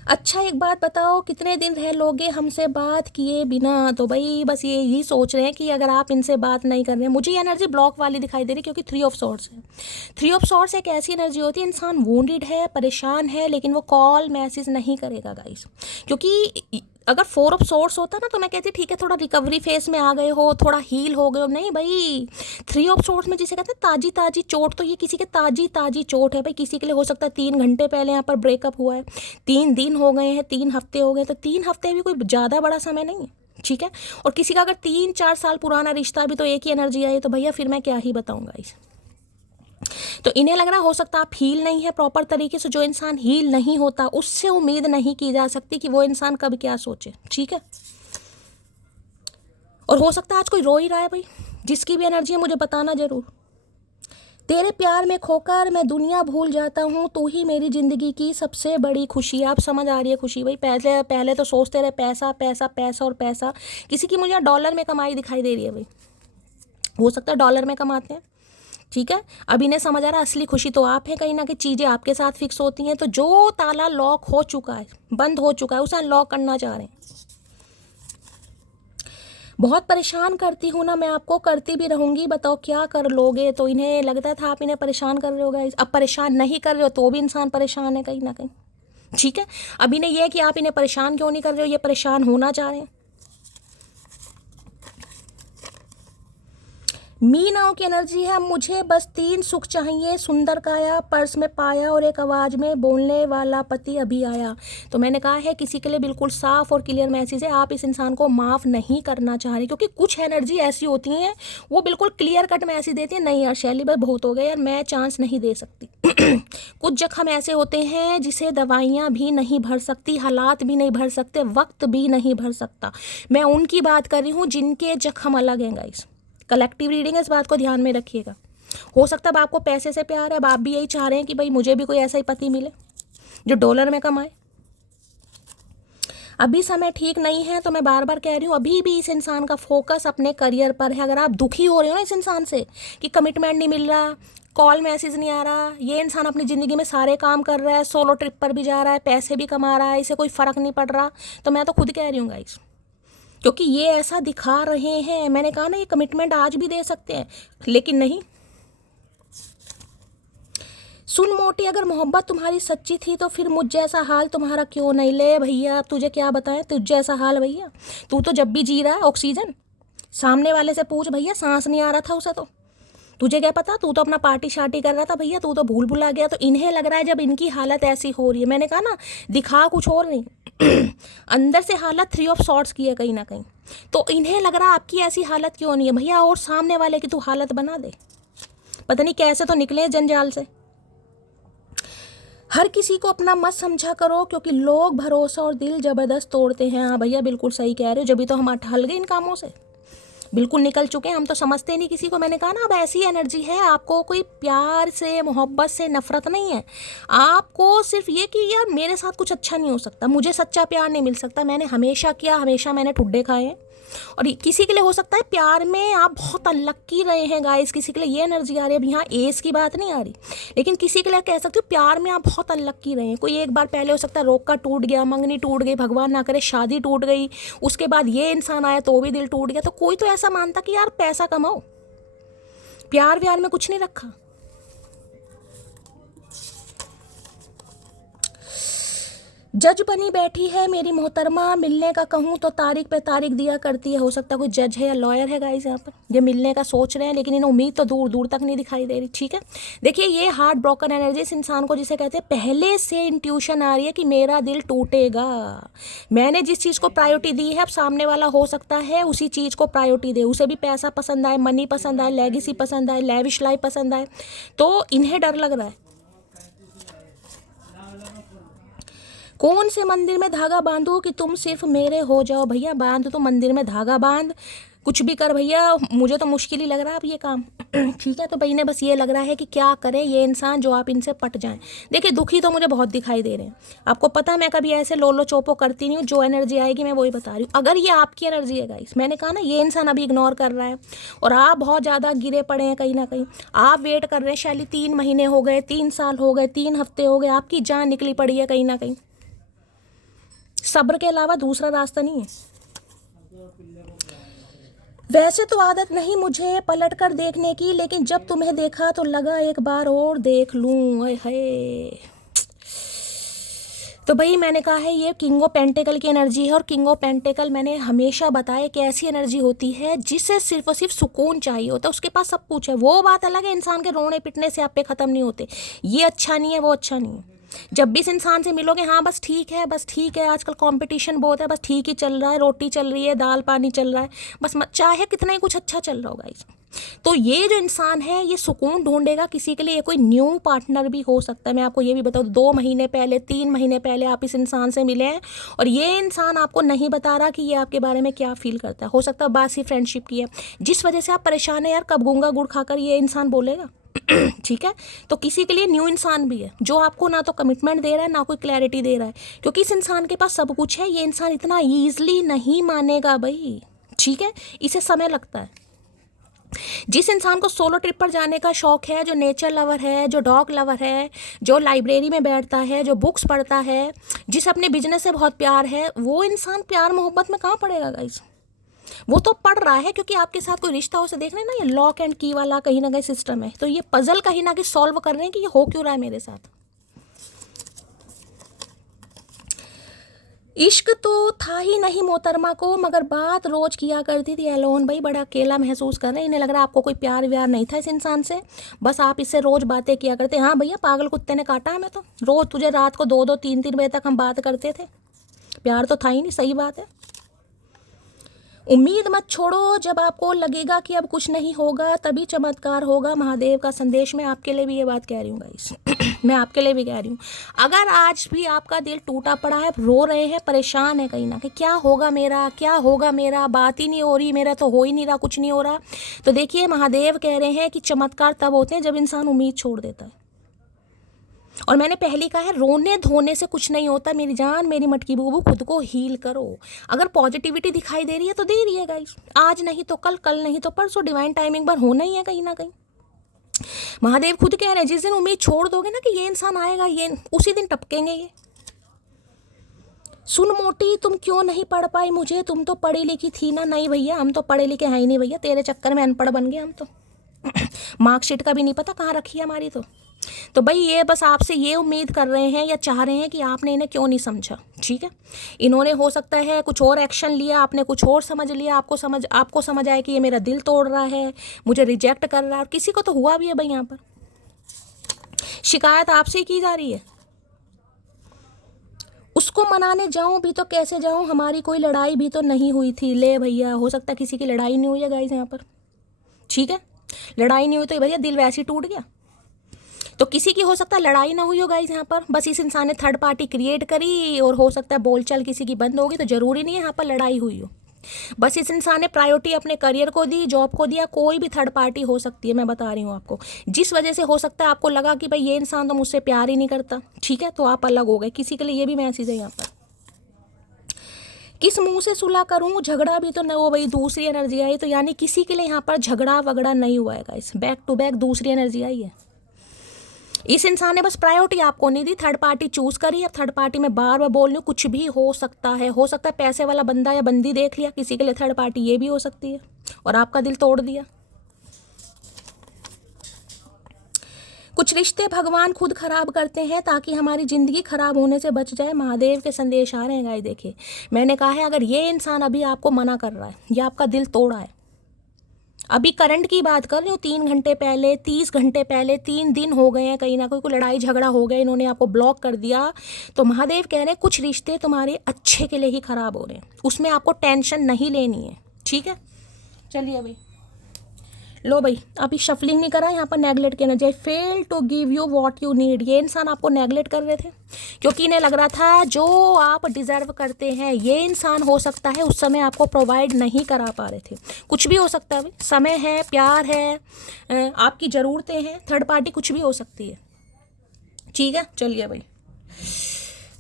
अच्छा एक बात बताओ, कितने दिन रह लोगे हमसे बात किए बिना? तो भाई बस ये ही सोच रहे हैं कि अगर आप इनसे बात नहीं कर रहे हैं, मुझे ये एनर्जी ब्लॉक वाली दिखाई दे रही क्योंकि 3 ऑफ सॉर्ड्स है। 3 ऑफ सॉर्ड्स एक ऐसी एनर्जी होती है, इंसान वोंडेड है, परेशान है, लेकिन वो कॉल मैसेज नहीं करेगा गाइस। क्योंकि अगर 4 ऑफ सॉर्ड्स होता ना तो मैं कहती ठीक है थोड़ा रिकवरी फेज में आ गए हो, थोड़ा हील हो गए हो। नहीं भाई, 3 ऑफ सॉर्ड्स में जिसे कहते हैं ताजी ताजी चोट, तो ये किसी के ताजी ताजी चोट है भाई। किसी के लिए हो सकता है 3 घंटे पहले यहाँ पर ब्रेकअप हुआ है, 3 दिन हो गए हैं, 3 हफ्ते हो गए, तो 3 हफ्ते भी कोई ज़्यादा बड़ा समय नहीं है। ठीक है, और किसी का अगर 3-4 साल पुराना रिश्ता भी तो एक ही एनर्जी आई, तो भैया फिर मैं क्या ही बताऊँगा इस। तो इन्हें लग रहा हो सकता है आप हील नहीं है प्रॉपर तरीके से। जो इंसान हील नहीं होता उससे उम्मीद नहीं की जा सकती कि वो इंसान कब क्या सोचे। ठीक है, और हो सकता है आज कोई रो ही रहा है भाई, जिसकी भी एनर्जी है मुझे बताना जरूर। तेरे प्यार में खोकर मैं दुनिया भूल जाता हूँ, तू ही मेरी ज़िंदगी की सबसे बड़ी खुशी। आप समझ आ रही है खुशी भाई? पहले पहले तो सोचते रहे पैसा पैसा पैसा और पैसा। किसी की मुझे डॉलर में कमाई दिखाई दे रही है भाई, हो सकता है डॉलर में कमाते हैं। ठीक है, अब इन्हें समझ आ रहा है असली खुशी तो आप हैं। कहीं ना कहीं चीज़ें आपके साथ फिक्स होती हैं, तो जो ताला लॉक हो चुका है, बंद हो चुका है, उसे अनलॉक करना चाह रहे हैं। बहुत परेशान करती हूँ ना मैं आपको, करती भी रहूँगी, बताओ क्या कर लोगे? तो इन्हें लगता था आप इन्हें परेशान कर रहे हो गाइस। अब परेशान नहीं कर रहे हो तो भी इंसान परेशान है कहीं ना कहीं। ठीक है, अब इन्हें यह है कि आप इन्हें परेशान क्यों नहीं कर रहे हो, ये परेशान होना चाह रहे हैं। मी नाव की एनर्जी है, मुझे बस 3 सुख चाहिए, सुंदर काया, पर्स में पाया और एक आवाज़ में बोलने वाला पति अभी आया। तो मैंने कहा है किसी के लिए बिल्कुल साफ और क्लियर मैसेज है, आप इस इंसान को माफ़ नहीं करना चाह रहे, क्योंकि कुछ एनर्जी ऐसी होती हैं वो बिल्कुल क्लियर कट मैसेज देती है, नहीं यार शैली भाई बहुत हो गया यार, मैं चांस नहीं दे सकती। कुछ जख्म ऐसे होते हैं जिसे दवाइयाँ भी नहीं भर सकती, हालात भी नहीं भर सकते, वक्त भी नहीं भर सकता। मैं उनकी बात कर रही हूँ जिनके जख्म अलग हैं गाइस। कलेक्टिव रीडिंग है, इस बात को ध्यान में रखिएगा। हो सकता है अब आपको पैसे से प्यार है, अब आप भी यही चाह रहे हैं कि भाई मुझे भी कोई ऐसा ही पति मिले जो डॉलर में कमाए। अभी समय ठीक नहीं है, तो मैं बार बार कह रही हूँ अभी भी इस इंसान का फोकस अपने करियर पर है। अगर आप दुखी हो रहे हो ना इस इंसान से कि कमिटमेंट नहीं मिल रहा, कॉल मैसेज नहीं आ रहा, ये इंसान अपनी ज़िंदगी में सारे काम कर रहा है, सोलो ट्रिप पर भी जा रहा है, पैसे भी कमा रहा है, इसे कोई फ़र्क नहीं पड़ रहा, तो मैं तो खुद कह रही हूँ गाइस, क्योंकि ये ऐसा दिखा रहे हैं। मैंने कहा ना ये कमिटमेंट आज भी दे सकते हैं, लेकिन नहीं। सुन मोटी, अगर मोहब्बत तुम्हारी सच्ची थी तो फिर मुझ जैसा हाल तुम्हारा क्यों नहीं? ले भैया अब तुझे क्या बताएं, तुझ जैसा हाल भैया, तू तो जब भी जी रहा है ऑक्सीजन। सामने वाले से पूछ भैया, सांस नहीं आ रहा था उसे, तो तुझे क्या पता, तू तो अपना पार्टी शार्टी कर रहा था भैया, तू तो भूल भुला गया। तो इन्हें लग रहा है जब इनकी हालत ऐसी हो रही है, मैंने कहा ना दिखा कुछ और नहीं अंदर से हालत 3 ऑफ सॉर्ट्स की है कहीं ना कहीं। तो इन्हें लग रहा है आपकी ऐसी हालत क्यों नहीं है भैया, और सामने वाले की तू हालत बना दे, पता नहीं कैसे तो निकले जंजाल से। हर किसी को अपना मत समझा करो, क्योंकि लोग भरोसा और दिल ज़बरदस्त तोड़ते हैं। हाँ भैया बिल्कुल सही कह रहे हो, जब भी तो हम हल गए इन कामों से, बिल्कुल निकल चुके हैं, हम तो समझते नहीं किसी को। मैंने कहा ना अब ऐसी एनर्जी है, आपको कोई प्यार से मोहब्बत से नफरत नहीं है, आपको सिर्फ ये कि यार मेरे साथ कुछ अच्छा नहीं हो सकता, मुझे सच्चा प्यार नहीं मिल सकता, मैंने हमेशा किया, हमेशा मैंने ठुड्डे खाए हैं। और किसी के लिए हो सकता है प्यार में आप बहुत अनलक्की रहे हैं गाइस, किसी के लिए ये एनर्जी आ रही है। अब यहाँ एज की बात नहीं आ रही, लेकिन किसी के लिए कह सकते हो प्यार में आप बहुत अनलक्की रहे हैं। कोई एक बार पहले हो सकता है रोका टूट गया, मंगनी टूट गई, भगवान ना करे शादी टूट गई, उसके बाद ये इंसान आया तो भी दिल टूट गया। तो कोई तो ऐसा मानता कि यार पैसा कमाओ, प्यार व्यार में कुछ नहीं रखा। जज बनी बैठी है मेरी मोहतरमा, मिलने का कहूँ तो तारीख पे तारीख दिया करती है। हो सकता है कोई जज है या लॉयर है गाइस यहाँ पर, ये मिलने का सोच रहे हैं, लेकिन इन्हें उम्मीद तो दूर दूर तक नहीं दिखाई दे रही। ठीक है, देखिए ये हार्ट ब्रोकन एनर्जी इस इंसान को, जिसे कहते हैं पहले से इंट्यूशन आ रही है कि मेरा दिल टूटेगा, मैंने जिस चीज़ को प्रायोरिटी दी है, अब सामने वाला हो सकता है उसी चीज़ को प्रायोरिटी दे, उसे भी पैसा पसंद आए, मनी पसंद आए, लेगेसी पसंद आए, लेविश लाइफ पसंद आए, तो इन्हें डर लग रहा है। कौन से मंदिर में धागा बांधो कि तुम सिर्फ मेरे हो जाओ? भैया बांध तो मंदिर में धागा बांध, कुछ भी कर भैया, मुझे तो मुश्किल ही लग रहा है अब ये काम। ठीक है, तो भाई ने बस ये लग रहा है कि क्या करे ये इंसान जो आप इनसे पट जाएं। देखिए दुखी तो मुझे बहुत दिखाई दे रहे हैं, आपको पता है मैं कभी ऐसे लोलो चोपो करती नहीं हूँ, जो एनर्जी आएगी मैं वही बता रही हूँ। अगर ये आपकी एनर्जी है गाइस, मैंने कहा ना ये इंसान अभी इग्नोर कर रहा है और आप बहुत ज़्यादा गिरे पड़े हैं कहीं ना कहीं, आप वेट कर रहे हैं। शैली 3 महीने हो गए, 3 साल हो गए, 3 हफ्ते हो गए, आपकी जान निकली पड़ी है कहीं ना कहीं। सब्र के अलावा दूसरा रास्ता नहीं है। वैसे तो आदत नहीं मुझे पलट कर देखने की, लेकिन जब तुम्हें देखा तो लगा एक बार और देख लूं। अय हाय। तो भाई मैंने कहा है ये किंग ऑफ पेंटेकल की एनर्जी है, और किंग ऑफ पेंटेकल मैंने हमेशा बताया कि ऐसी एनर्जी होती है जिसे सिर्फ और सिर्फ सुकून चाहिए होता है, उसके पास सब कुछ है। वो बात अलग है, इंसान के रोने पिटने से आप पे ख़त्म नहीं होते, ये अच्छा नहीं है वो अच्छा नहीं है। जब भी इस इंसान से मिलोगे, हाँ बस ठीक है, बस ठीक है, आजकल कंपटीशन बहुत है, बस ठीक ही चल रहा है, रोटी चल रही है, दाल पानी चल रहा है, बस चाहे कितना ही कुछ अच्छा चल रहा होगा इस। तो ये जो इंसान है ये सुकून ढूंढेगा किसी के लिए, ये कोई न्यू पार्टनर भी हो सकता है। मैं आपको ये भी बताऊँ, 2 महीने पहले 3 महीने पहले आप इस इंसान से मिले हैं और ये इंसान आपको नहीं बता रहा कि ये आपके बारे में क्या फील करता है। हो सकता है बासी फ्रेंडशिप की है जिस वजह से आप परेशान है। यार कब गूंगा गुड़ खाकर ये इंसान बोलेगा। ठीक है, तो किसी के लिए न्यू इंसान भी है जो आपको ना तो कमिटमेंट दे रहा है ना कोई क्लैरिटी दे रहा है, क्योंकि इस इंसान के पास सब कुछ है। ये इंसान इतना ईजिली नहीं मानेगा भाई, ठीक है, इसे समय लगता है। जिस इंसान को सोलो ट्रिप पर जाने का शौक है, जो नेचर लवर है, जो डॉग लवर है, जो लाइब्रेरी में बैठता है, जो बुक्स पढ़ता है, जिस अपने बिजनेस से बहुत प्यार है, वो इंसान प्यार मोहब्बत में कहाँ पड़ेगा गाइस। वो तो पढ़ रहा है क्योंकि आपके साथ कोई रिश्ता उसे देख रहे हैं ना, ये लॉक एंड की वाला कहीं ना कहीं सिस्टम है, तो ये पजल कहीं ना कहीं सॉल्व कर रहे हैं कि ये हो क्यों रहा है मेरे साथ। इश्क तो था ही नहीं मोहतरमा को, मगर बात रोज किया करती थी एलोन। भाई बड़ा अकेला महसूस कर रहे हैं, इन्हें लग रहा है आपको कोई प्यार व्यार नहीं था इस इंसान से, बस आप इससे रोज बातें किया करते। हाँ भैया पागल कुत्ते ने काटा है, मैं तो रोज तुझे रात को 2-2 3-3 बजे तक हम बात करते थे, प्यार तो था ही नहीं। सही बात है। उम्मीद मत छोड़ो, जब आपको लगेगा कि अब कुछ नहीं होगा तभी चमत्कार होगा। महादेव का संदेश, मैं आपके लिए भी ये बात कह रही हूँ गाइस। मैं आपके लिए भी कह रही हूँ, अगर आज भी आपका दिल टूटा पड़ा है, रो रहे हैं, परेशान है कहीं ना कहीं, क्या होगा मेरा, क्या होगा मेरा, बात ही नहीं हो रही, मेरा तो हो ही नहीं रहा, कुछ नहीं हो रहा, तो देखिए महादेव कह रहे हैं कि चमत्कार तब होते हैं जब इंसान उम्मीद छोड़ देता है। और मैंने पहले कहा है, रोने धोने से कुछ नहीं होता मेरी जान, मेरी मटकी बूबू, खुद को हील करो। अगर पॉजिटिविटी दिखाई दे रही है तो दे रही है गाइस, आज नहीं तो कल, कल नहीं तो परसों, डिवाइन टाइमिंग पर होना ही है कहीं ना कहीं। महादेव खुद कह रहे हैं जिस दिन उम्मीद छोड़ दोगे ना कि ये इंसान आएगा, ये उसी दिन टपकेंगे ये। सुन मोटी तुम क्यों नहीं पढ़ पाई मुझे, तुम तो पढ़ी लिखी थी ना। नहीं भैया हम तो पढ़े लिखे हैं ही नहीं भैया, तेरे चक्कर में अनपढ़ बन गए हम तो। मार्कशीट का भी नहीं पता कहाँ रखी है हमारी तो भाई ये बस आपसे ये उम्मीद कर रहे हैं या चाह रहे हैं कि आपने इन्हें क्यों नहीं समझा। ठीक है, इन्होंने हो सकता है कुछ और एक्शन लिया, आपने कुछ और समझ लिया, आपको समझ आया कि ये मेरा दिल तोड़ रहा है, मुझे रिजेक्ट कर रहा है, और किसी को तो हुआ भी है भाई। यहाँ पर शिकायत आपसे ही की जा रही है। उसको मनाने जाऊं भी तो कैसे जाऊं, हमारी कोई लड़ाई भी तो नहीं हुई थी। ले भैया, हो सकता है किसी की लड़ाई नहीं हुई है गाइस यहाँ पर। ठीक है, लड़ाई नहीं हुई तो भैया दिल वैसे ही टूट गया। तो किसी की हो सकता है लड़ाई ना हुई हो गाइस यहाँ पर, बस इस इंसान ने थर्ड पार्टी क्रिएट करी, और हो सकता है बोलचाल किसी की बंद होगी, तो ज़रूरी नहीं है यहाँ पर लड़ाई हुई हो। बस इस इंसान ने प्रायोरिटी अपने करियर को दी, जॉब को दिया। कोई भी थर्ड पार्टी हो सकती है, मैं बता रही हूँ आपको, जिस वजह से हो सकता है आपको लगा कि भाई ये इंसान तो मुझसे प्यार ही नहीं करता। ठीक है, तो आप अलग हो गए। किसी के लिए ये भी मैसेज है यहाँ पर। किस मुंह से सुलह करूं, झगड़ा भी तो न हो भाई, दूसरी एनर्जी आई, तो यानी किसी के लिए यहाँ पर झगड़ा वगड़ा नहीं हुआ है गाइस, बैक टू बैक दूसरी एनर्जी आई है। इस इंसान ने बस प्रायोरिटी आपको नहीं दी, थर्ड पार्टी चूज करी। अब थर्ड पार्टी में बार बार बोल रही हूँ, कुछ भी हो सकता है, हो सकता है पैसे वाला बंदा या बंदी देख लिया, किसी के लिए थर्ड पार्टी ये भी हो सकती है, और आपका दिल तोड़ दिया। कुछ रिश्ते भगवान खुद खराब करते हैं ताकि हमारी ज़िंदगी खराब होने से बच जाए। महादेव के संदेश आ रहे हैं गाइस। देखिए मैंने कहा है, अगर ये इंसान अभी आपको मना कर रहा है या आपका दिल तोड़ा है, अभी करंट की बात कर रही हूँ, 3 घंटे पहले, 30 घंटे पहले, 3 दिन हो गए हैं, कहीं ना कोई लड़ाई झगड़ा हो गया, इन्होंने आपको ब्लॉक कर दिया, तो महादेव कह रहे हैं कुछ रिश्ते तुम्हारे अच्छे के लिए ही खराब हो रहे हैं, उसमें आपको टेंशन नहीं लेनी है। ठीक है, चलिए अभी लो भाई, अभी शफलिंग नहीं करा, यहाँ पर नेगलेक्ट की energy, fail to give you what you need. ये इंसान आपको नेगलेक्ट कर रहे थे क्योंकि इन्हें लग रहा था जो आप डिजर्व करते हैं ये इंसान हो सकता है उस समय आपको प्रोवाइड नहीं करा पा रहे थे। कुछ भी हो सकता है भाई, समय है, प्यार है, आपकी ज़रूरतें हैं, थर्ड पार्टी कुछ भी हो सकती है। ठीक है, चलिए भाई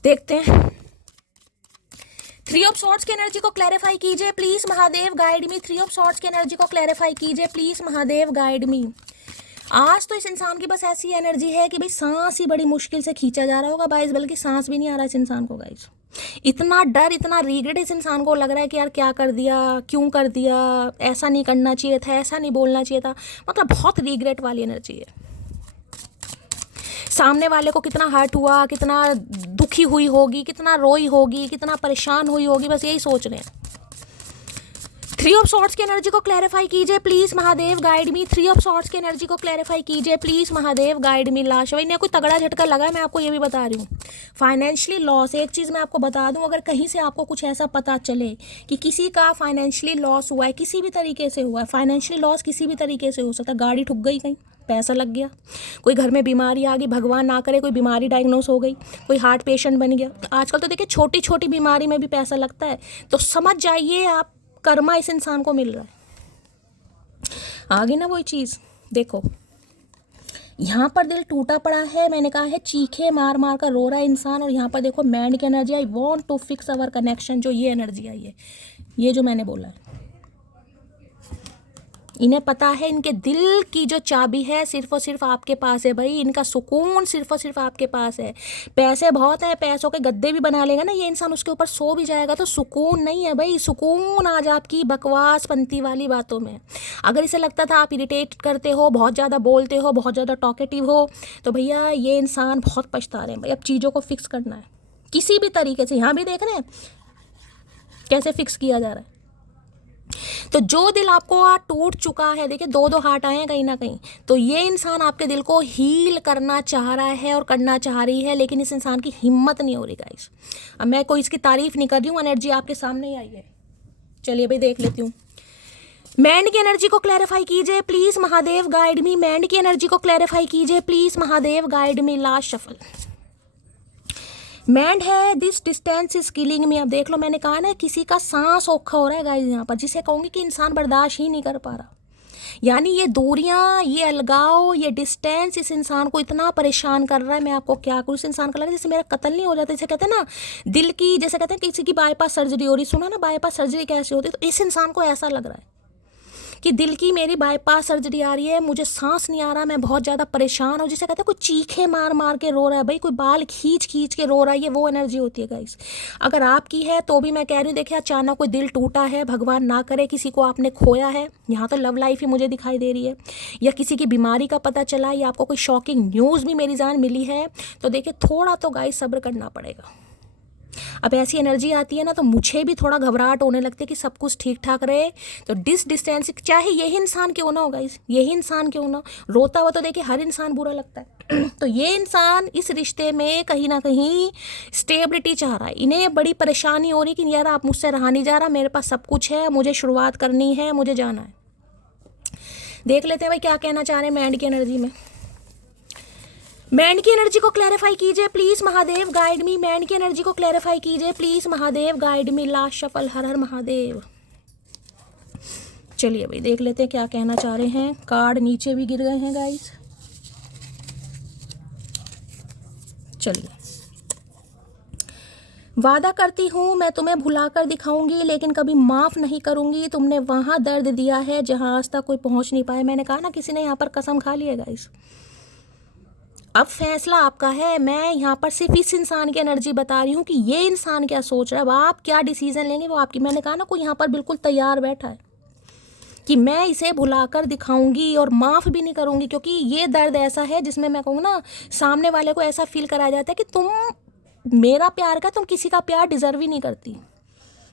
देखते हैं। थ्री ऑफ सॉर्ड्स की एनर्जी को क्लैरिफाई कीजिए please Mahadev, guide me. Three of swords की एनर्जी को क्लैरिफाई कीजिए प्लीज महादेव, गाइड मी। आज तो इस इंसान की बस ऐसी एनर्जी है कि भाई सांस ही बड़ी मुश्किल से खींचा जा रहा होगा गाइस, बल्कि सांस भी नहीं आ रहा इस इंसान को गाइस। इतना डर, इतना रिग्रेट इस इंसान को लग रहा है कि यार क्या कर दिया, क्यों कर दिया, ऐसा नहीं करना चाहिए था, ऐसा नहीं बोलना चाहिए था। मतलब बहुत रिग्रेट वाली एनर्जी है। सामने वाले को कितना हर्ट हुआ, कितना दुखी हुई होगी, कितना रोई होगी, कितना परेशान हुई होगी, बस यही सोच रहे हैं। थ्री ऑफ सॉर्ड्स की एनर्जी को क्लैरिफाई कीजिए please Mahadev, guide me. Three of swords की एनर्जी को क्लैरिफाई कीजिए please Mahadev, guide me. Last भाई ने कोई तगड़ा झटका लगा है, मैं आपको ये भी बता रही हूँ। फाइनेंशियली लॉस, एक चीज़ मैं आपको बता दूँ, अगर कहीं से आपको कुछ ऐसा पता चले कि किसी का फाइनेंशियली लॉस हुआ है, किसी भी तरीके से हुआ है, फाइनेंशियली लॉस किसी भी तरीके से हो सकता है, गाड़ी ठुक गई कहीं, पैसा लग गया, कोई घर में बीमारी आ गई, भगवान ना करे कोई बीमारी डायग्नोस हो गई, कोई हार्ट पेशेंट बन गया। तो आजकल तो देखिए छोटी छोटी बीमारी में भी पैसा लगता है, तो समझ जाइए आप कर्मा इस इंसान को मिल रहा है। आगे ना वही चीज़ देखो, यहाँ पर दिल टूटा पड़ा है, मैंने कहा है चीखे मार मार कर रो रहा है इंसान, और यहाँ पर देखो मैंड की एनर्जी आई, want to fix our connection, जो ये एनर्जी आई है, ये जो मैंने बोला है, इन्हें पता है इनके दिल की जो चाबी है सिर्फ और सिर्फ आपके पास है भाई, इनका सुकून सिर्फ और सिर्फ आपके पास है। पैसे बहुत है, पैसों के गद्दे भी बना लेगा ना ये इंसान, उसके ऊपर सो भी जाएगा, तो सुकून नहीं है भाई। सुकून आज आपकी बकवास पंती वाली बातों में। अगर इसे लगता था आप इरिटेट करते हो, बहुत ज़्यादा बोलते हो, बहुत ज़्यादा टॉकेटिव हो, तो भैया ये इंसान बहुत पछता रहे हैं भाई। अब चीज़ों को फिक्स करना है किसी भी तरीके से। यहाँ भी देख रहे हैं कैसे फिक्स किया जा रहा है। तो जो दिल आपको टूट चुका है, देखिए दो दो हार्ट आए हैं कहीं ना कहीं, तो ये इंसान आपके दिल को हील करना चाह रहा है और करना चाह रही है, लेकिन इस इंसान की हिम्मत नहीं हो रही गाइस। अब मैं कोई इसकी तारीफ नहीं कर रही हूँ, एनर्जी आपके सामने ही आई है। चलिए भाई देख लेती हूँ। मैंड की एनर्जी को क्लैरिफाई कीजिए प्लीज महादेव, गाइड मी। मैंड की एनर्जी को क्लैरिफाई कीजिए please Mahadev, guide me. Last shuffle मैंड है, this distance is killing me. अब देख लो, मैंने कहा ना किसी का सांस औखा हो रहा है गाइस यहाँ पर, जिसे कहूँगी कि इंसान बर्दाश्त ही नहीं कर पा रहा। यानी ये दूरियां, ये अलगाव, ये डिस्टेंस इस इंसान को इतना परेशान कर रहा है, मैं आपको क्या करूँ। इस इंसान का लगा जैसे मेरा कत्ल नहीं हो जाता, जैसे कहते हैं ना दिल की, जैसे कहते हैं किसी की बाईपास सर्जरी हो रही, सुना ना बाईपास सर्जरी कैसे होती है, तो इस इंसान को ऐसा लग रहा है कि दिल की मेरी बाईपास सर्जरी आ रही है, मुझे सांस नहीं आ रहा, मैं बहुत ज़्यादा परेशान हूँ। जिसे कहते हैं कोई चीखे मार मार के रो रहा है भाई, कोई बाल खींच खींच के रो रहा है, ये वो एनर्जी होती है गाइस। अगर आपकी है तो भी मैं कह रही हूँ, देखिए अचानक कोई दिल टूटा है, भगवान ना करे किसी को आपने खोया है, यहाँ तो लव लाइफ ही मुझे दिखाई दे रही है, या किसी की बीमारी का पता चला, या आपको कोई शॉकिंग न्यूज़ भी मेरी जान मिली है, तो देखिए थोड़ा तो गाइस सब्र करना पड़ेगा। अब ऐसी एनर्जी आती है ना तो मुझे भी थोड़ा घबराहट होने लगती है कि सब कुछ ठीक ठाक रहे। तो डिस्टेंस, चाहे यही इंसान क्यों ना होगा, यही इंसान क्यों ना, रोता हुआ तो देखिए हर इंसान बुरा लगता है तो ये इंसान इस रिश्ते में कहीं ना कहीं स्टेबिलिटी चाह रहा है। इन्हें बड़ी परेशानी हो रही कि यार आप मुझसे रहा नहीं जा रहा, मेरे पास सब कुछ है, मुझे शुरुआत करनी है, मुझे जाना है। देख लेते हैं भाई क्या कहना चाह रहे हैं मैंड की एनर्जी में। मैंड की एनर्जी को क्लैरिफाई कीजिए प्लीज महादेव, गाइड मी। मैंड की एनर्जी को क्लैरिफाई कीजिए please Mahadev, guide me. Last shuffle, हर हर महादेव। चलिए भाई देख लेते हैं क्या कहना चाह रहे हैं। कार्ड नीचे भी गिर गए हैं गाइस। चलिए, वादा करती हूँ मैं तुम्हें भुलाकर दिखाऊंगी, लेकिन कभी माफ़ नहीं करूंगी। तुमने वहाँ दर्द दिया है जहाँ आज तक कोई पहुँच नहीं पाया। मैंने कहा ना किसी ने यहाँ पर कसम खा ली है गाइस। अब फैसला आपका है। मैं यहाँ पर सिर्फ इस इंसान की एनर्जी बता रही हूँ कि ये इंसान क्या सोच रहा है। अब आप क्या डिसीजन लेंगे वो आपकी। मैंने कहा ना कोई यहाँ पर बिल्कुल तैयार बैठा है कि मैं इसे भुलाकर दिखाऊंगी और माफ़ भी नहीं करूँगी, क्योंकि ये दर्द ऐसा है जिसमें मैं कहूँ ना सामने वाले को ऐसा फील कराया जाता है कि तुम मेरा प्यार का, तुम किसी का प्यार डिजर्व ही नहीं करती।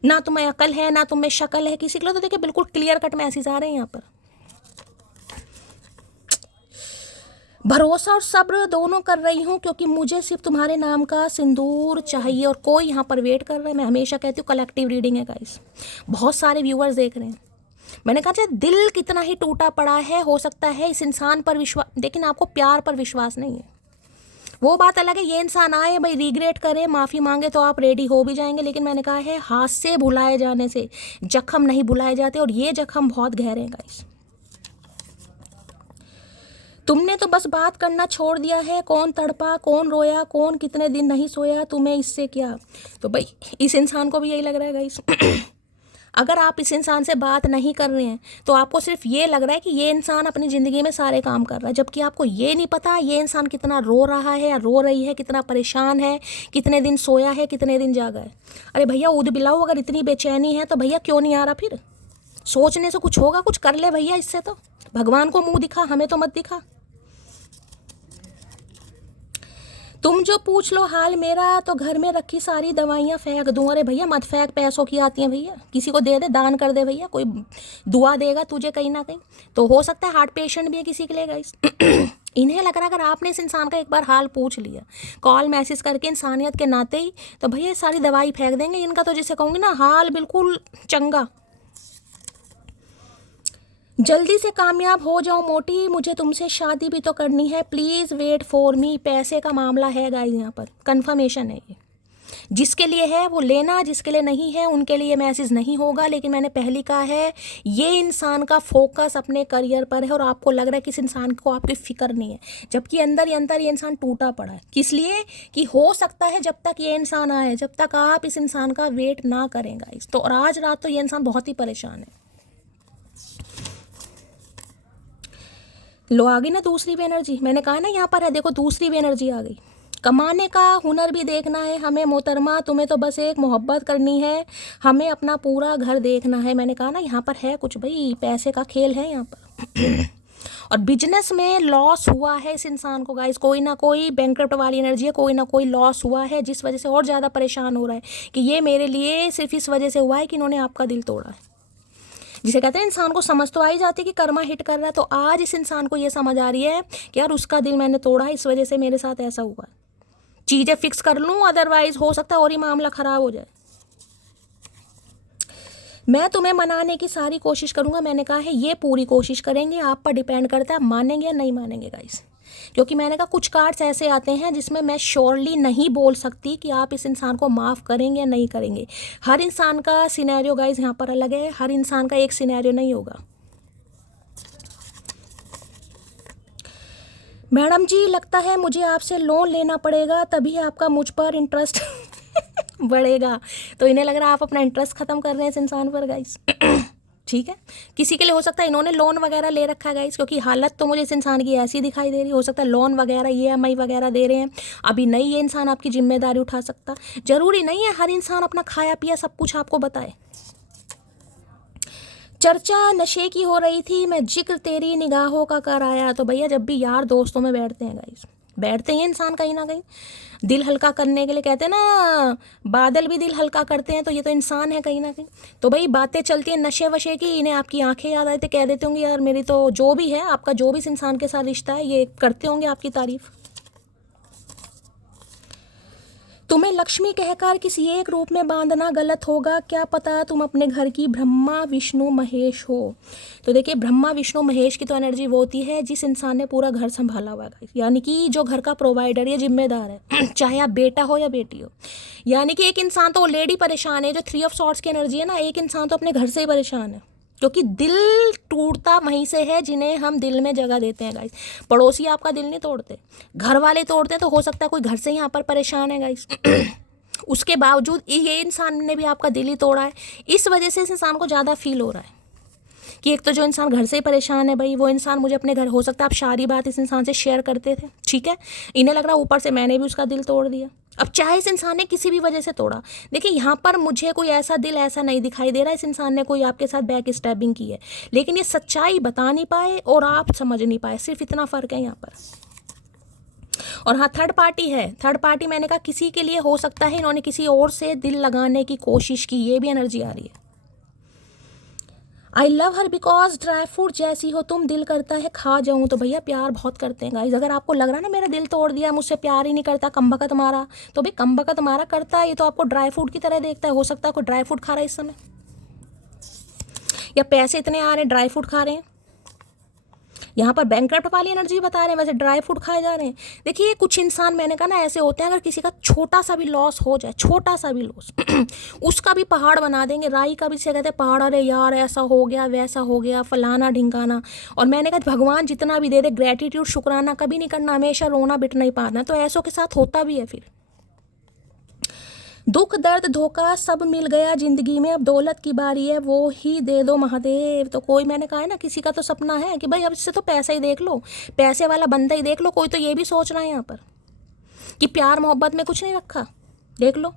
ना तुम्हें अकल है, ना तुम्हें शक्ल है किसी के लिए। तो देखिए बिल्कुल क्लियर कट मैसेज आ रहे हैं यहाँ पर। भरोसा और सब्र दोनों कर रही हूँ, क्योंकि मुझे सिर्फ तुम्हारे नाम का सिंदूर चाहिए और कोई यहाँ पर वेट कर रहा है। मैं हमेशा कहती हूँ कलेक्टिव रीडिंग है गाइस, बहुत सारे व्यूअर्स देख रहे हैं। मैंने कहा चाहे दिल कितना ही टूटा पड़ा है, हो सकता है इस इंसान पर विश्वास, लेकिन आपको प्यार पर विश्वास नहीं है। वो बात अलग है, ये इंसान आए भाई रिग्रेट करे, माफ़ी मांगे तो आप रेडी हो भी जाएंगे, लेकिन मैंने कहा है हाथ से भुलाए जाने से जख्म नहीं भुलाए जाते, और ये जख्म बहुत गहरे हैं गाइस। तुमने तो बस बात करना छोड़ दिया है, कौन तड़पा, कौन रोया, कौन कितने दिन नहीं सोया, तुम्हें इससे क्या। तो भाई इस इंसान को भी यही लग रहा है गाइस। अगर आप इस इंसान से बात नहीं कर रहे हैं तो आपको सिर्फ ये लग रहा है कि ये इंसान अपनी ज़िंदगी में सारे काम कर रहा है, जबकि आपको ये नहीं पता ये इंसान कितना रो रहा है या रो रही है, कितना परेशान है, कितने दिन सोया है, कितने दिन जागा है। अरे भैया ऊद बिलाओ, अगर इतनी बेचैनी है तो भैया क्यों नहीं आ रहा, फिर सोचने से कुछ होगा, कुछ कर ले भैया इससे। तो भगवान को मुंह दिखा, हमें तो मत दिखा। तुम जो पूछ लो हाल मेरा, तो घर में रखी सारी दवाइयाँ फेंक दूँ। अरे भैया मत फेंक, पैसों की आती हैं भैया, किसी को दे दे, दान कर दे भैया, कोई दुआ देगा तुझे कहीं ना कहीं। तो हो सकता है हार्ट पेशेंट भी है किसी के लिए गाइस। इन्हें लग रहा है अगर आपने इस इंसान का एक बार हाल पूछ लिया कॉल मैसेज करके इंसानियत के नाते ही, तो भैया सारी दवाई फेंक देंगे इनका, तो जिसे कहूँगी ना हाल बिल्कुल चंगा। जल्दी से कामयाब हो जाओ मोटी, मुझे तुमसे शादी भी तो करनी है, प्लीज़ वेट फॉर मी। पैसे का मामला है गाइस, यहाँ पर कंफर्मेशन है ये। जिसके लिए है वो लेना, जिसके लिए नहीं है उनके लिए मैसेज नहीं होगा। लेकिन मैंने पहले कहा है ये इंसान का फोकस अपने करियर पर है, और आपको लग रहा है कि इस इंसान को आपकी फिक्र नहीं है, जबकि अंदर ही अंदर ये इंसान टूटा पड़ा है। किस लिए कि हो सकता है जब तक ये इंसान आए, जब तक आप इस इंसान का वेट ना करें गाइस, तो आज रात तो ये इंसान बहुत ही परेशान है। लो आ गई ना दूसरी भी एनर्जी, मैंने कहा ना यहाँ पर है, देखो दूसरी भी एनर्जी आ गई। कमाने का हुनर भी देखना है हमें मोहतरमा, तुम्हें तो बस एक मोहब्बत करनी है, हमें अपना पूरा घर देखना है। मैंने कहा ना यहाँ पर है कुछ भाई, पैसे का खेल है यहाँ पर। और बिजनेस में लॉस हुआ है इस इंसान को गाइस, कोई ना कोई बैंकक्रप्ट वाली एनर्जी है, कोई ना कोई लॉस हुआ है, जिस वजह से और ज़्यादा परेशान हो रहा है कि ये मेरे लिए सिर्फ इस वजह से हुआ है कि इन्होंने आपका दिल तोड़ा है। जिसे कहते हैं इंसान को समझ तो आ ही जाती है कि कर्मा हिट कर रहा है, तो आज इस इंसान को ये समझ आ रही है कि यार उसका दिल मैंने तोड़ा है, इस वजह से मेरे साथ ऐसा हुआ है, चीज़ें फिक्स कर लूँ, अदरवाइज हो सकता है और ही मामला ख़राब हो जाए। मैं तुम्हें मनाने की सारी कोशिश करूँगा, मैंने कहा है ये पूरी कोशिश करेंगे, आप पर डिपेंड करता है मानेंगे या नहीं मानेंगे गाइस। क्योंकि मैंने कहा कुछ कार्ड्स ऐसे आते हैं जिसमें मैं श्योरली नहीं बोल सकती कि आप इस इंसान को माफ़ करेंगे या नहीं करेंगे। हर इंसान का सिनेरियो गाइस यहाँ पर अलग है, हर इंसान का एक सिनेरियो नहीं होगा। मैडम जी लगता है मुझे आपसे लोन लेना पड़ेगा, तभी आपका मुझ पर इंटरेस्ट बढ़ेगा। तो इन्हें लग रहा है आप अपना इंटरेस्ट ख़त्म कर रहे हैं इस इंसान पर गाइस। ठीक है, किसी के लिए हो सकता है इन्होंने लोन वगैरह ले रखा है गाइस, क्योंकि हालत तो मुझे इस इंसान की ऐसी दिखाई दे रही, हो सकता है लोन वगैरह EMI वगैरह दे रहे हैं, अभी नहीं ये इंसान आपकी जिम्मेदारी उठा सकता। जरूरी नहीं है हर इंसान अपना खाया पिया सब कुछ आपको बताए। चर्चा नशे की हो रही थी, मैं जिक्र तेरी निगाहों का कर आया। तो भैया जब भी यार दोस्तों में बैठते हैं गाइस, बैठते हैं इंसान कहीं ना कहीं दिल हल्का करने के लिए, कहते हैं ना बादल भी दिल हल्का करते हैं, तो ये तो इंसान है कहीं ना कहीं। तो भाई बातें चलती हैं नशे वशे की, इन्हें आपकी आंखें याद आए थे, कह देते होंगे यार मेरी तो जो भी है आपका जो भी इस इंसान के साथ रिश्ता है, ये करते होंगे आपकी तारीफ। तुम्हें लक्ष्मी कहकर किसी एक रूप में बांधना गलत होगा, क्या पता तुम अपने घर की ब्रह्मा विष्णु महेश हो। तो देखिए ब्रह्मा विष्णु महेश की तो एनर्जी वो होती है जिस इंसान ने पूरा घर संभाला हुआ है, यानी कि जो घर का प्रोवाइडर या जिम्मेदार है, चाहे आप बेटा हो या बेटी हो। यानी कि एक इंसान तो ऑलरेडी परेशान है, जो 3 ऑफ सॉर्ड्स की एनर्जी है ना, एक इंसान तो अपने घर से ही परेशान है, क्योंकि दिल टूटता वहीं से है जिन्हें हम दिल में जगह देते हैं गाइस। पड़ोसी आपका दिल नहीं तोड़ते, घर वाले तोड़ते हैं। तो हो सकता है कोई घर से यहाँ पर परेशान है गाइस। उसके बावजूद ये इंसान ने भी आपका दिल ही तोड़ा है, इस वजह से इस इंसान को ज़्यादा फील हो रहा है कि एक तो जो इंसान घर से ही परेशान है भाई, वो इंसान मुझे अपने घर, हो सकता है आप सारी बात इस इंसान से शेयर करते थे, ठीक है, इन्हें लग रहा है ऊपर से मैंने भी उसका दिल तोड़ दिया। अब चाहे इस इंसान ने किसी भी वजह से तोड़ा, देखिए यहाँ पर मुझे कोई ऐसा दिल ऐसा नहीं दिखाई दे रहा इस इंसान ने कोई आपके साथ बैक स्टैबिंग की है, लेकिन ये सच्चाई बता नहीं पाए और आप समझ नहीं पाए, सिर्फ इतना फ़र्क है यहाँ पर। और हाँ थर्ड पार्टी है, थर्ड पार्टी मैंने कहा किसी के लिए हो सकता है इन्होंने किसी और से दिल लगाने की कोशिश की, ये भी एनर्जी आ रही है। I love her because dry fruit जैसी हो तुम, दिल करता है खा जाऊँ। तो भैया प्यार बहुत करते हैं गाइस, अगर आपको लग रहा है ना मेरा दिल तोड़ दिया, मुझसे प्यार ही नहीं करता, कमबख्त मारा, तो भाई कमबख्त मारा करता है, ये तो आपको ड्राई फ्रूट की तरह देखता है, हो सकता है कोई ड्राई फ्रूट खा रहा है इस समय। या पैसे इतने आ रहे हैं ड्राई फ्रूट खा रहे हैं। यहाँ पर बैंकक्रप्ट वाली एनर्जी बता रहे हैं, वैसे ड्राई फ्रूट खाए जा रहे हैं। देखिए कुछ इंसान मैंने कहा ना ऐसे होते हैं, अगर किसी का छोटा सा भी लॉस हो जाए, छोटा सा भी लॉस उसका भी पहाड़ बना देंगे। राई का भी से कहते हैं पहाड़, अरे यार ऐसा हो गया वैसा हो गया फलाना ढिंकाना। और मैंने कहा भगवान जितना भी दे दे, ग्रेटिट्यूड शुक्राना कभी नहीं करना, हमेशा रोना बिटना ही पाना। तो ऐसों के साथ होता भी है। फिर दुख दर्द धोखा सब मिल गया जिंदगी में, अब दौलत की बारी है वो ही दे दो महादेव। तो कोई मैंने कहा है ना, किसी का तो सपना है कि भाई अब इससे तो पैसा ही देख लो, पैसे वाला बंदा ही देख लो। कोई तो ये भी सोच रहा है यहाँ पर कि प्यार मोहब्बत में कुछ नहीं रखा, देख लो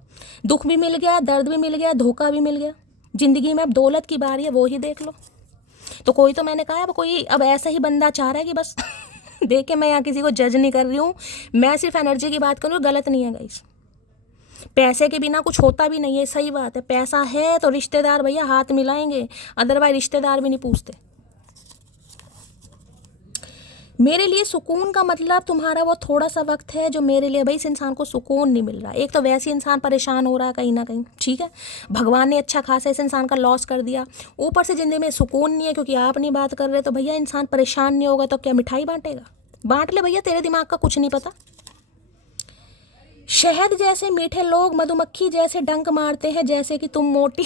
दुख भी मिल गया, दर्द भी मिल गया, धोखा भी मिल गया जिंदगी में, अब दौलत की बारी है वो ही देख लो। तो कोई तो मैंने कहा अब कोई अब ऐसा ही बंदा चाह रहा है कि बस देखे, मैं यहाँ किसी को जज नहीं कर रही हूँ, मैं सिर्फ एनर्जी की बात कर रही हूँ। गलत नहीं है गाइस, पैसे के बिना कुछ होता भी नहीं है, सही बात है। पैसा है तो रिश्तेदार भैया हाथ मिलाएंगे, अदरवाइज रिश्तेदार भी नहीं पूछते। मेरे लिए सुकून का मतलब तुम्हारा वो थोड़ा सा वक्त है जो मेरे लिए, भाई इस इंसान को सुकून नहीं मिल रहा। एक तो वैसे इंसान परेशान हो रहा है कहीं ना कहीं, ठीक है, भगवान ने अच्छा खासा इस इंसान का लॉस कर दिया, ऊपर से जिंदगी में सुकून नहीं है क्योंकि आप नहीं बात कर रहे। तो भैया इंसान परेशान नहीं होगा तो क्या मिठाई बांटेगा? बांट ले भैया, तेरे दिमाग का कुछ नहीं पता। शहद जैसे मीठे लोग मधुमक्खी जैसे डंक मारते हैं, जैसे कि तुम मोटी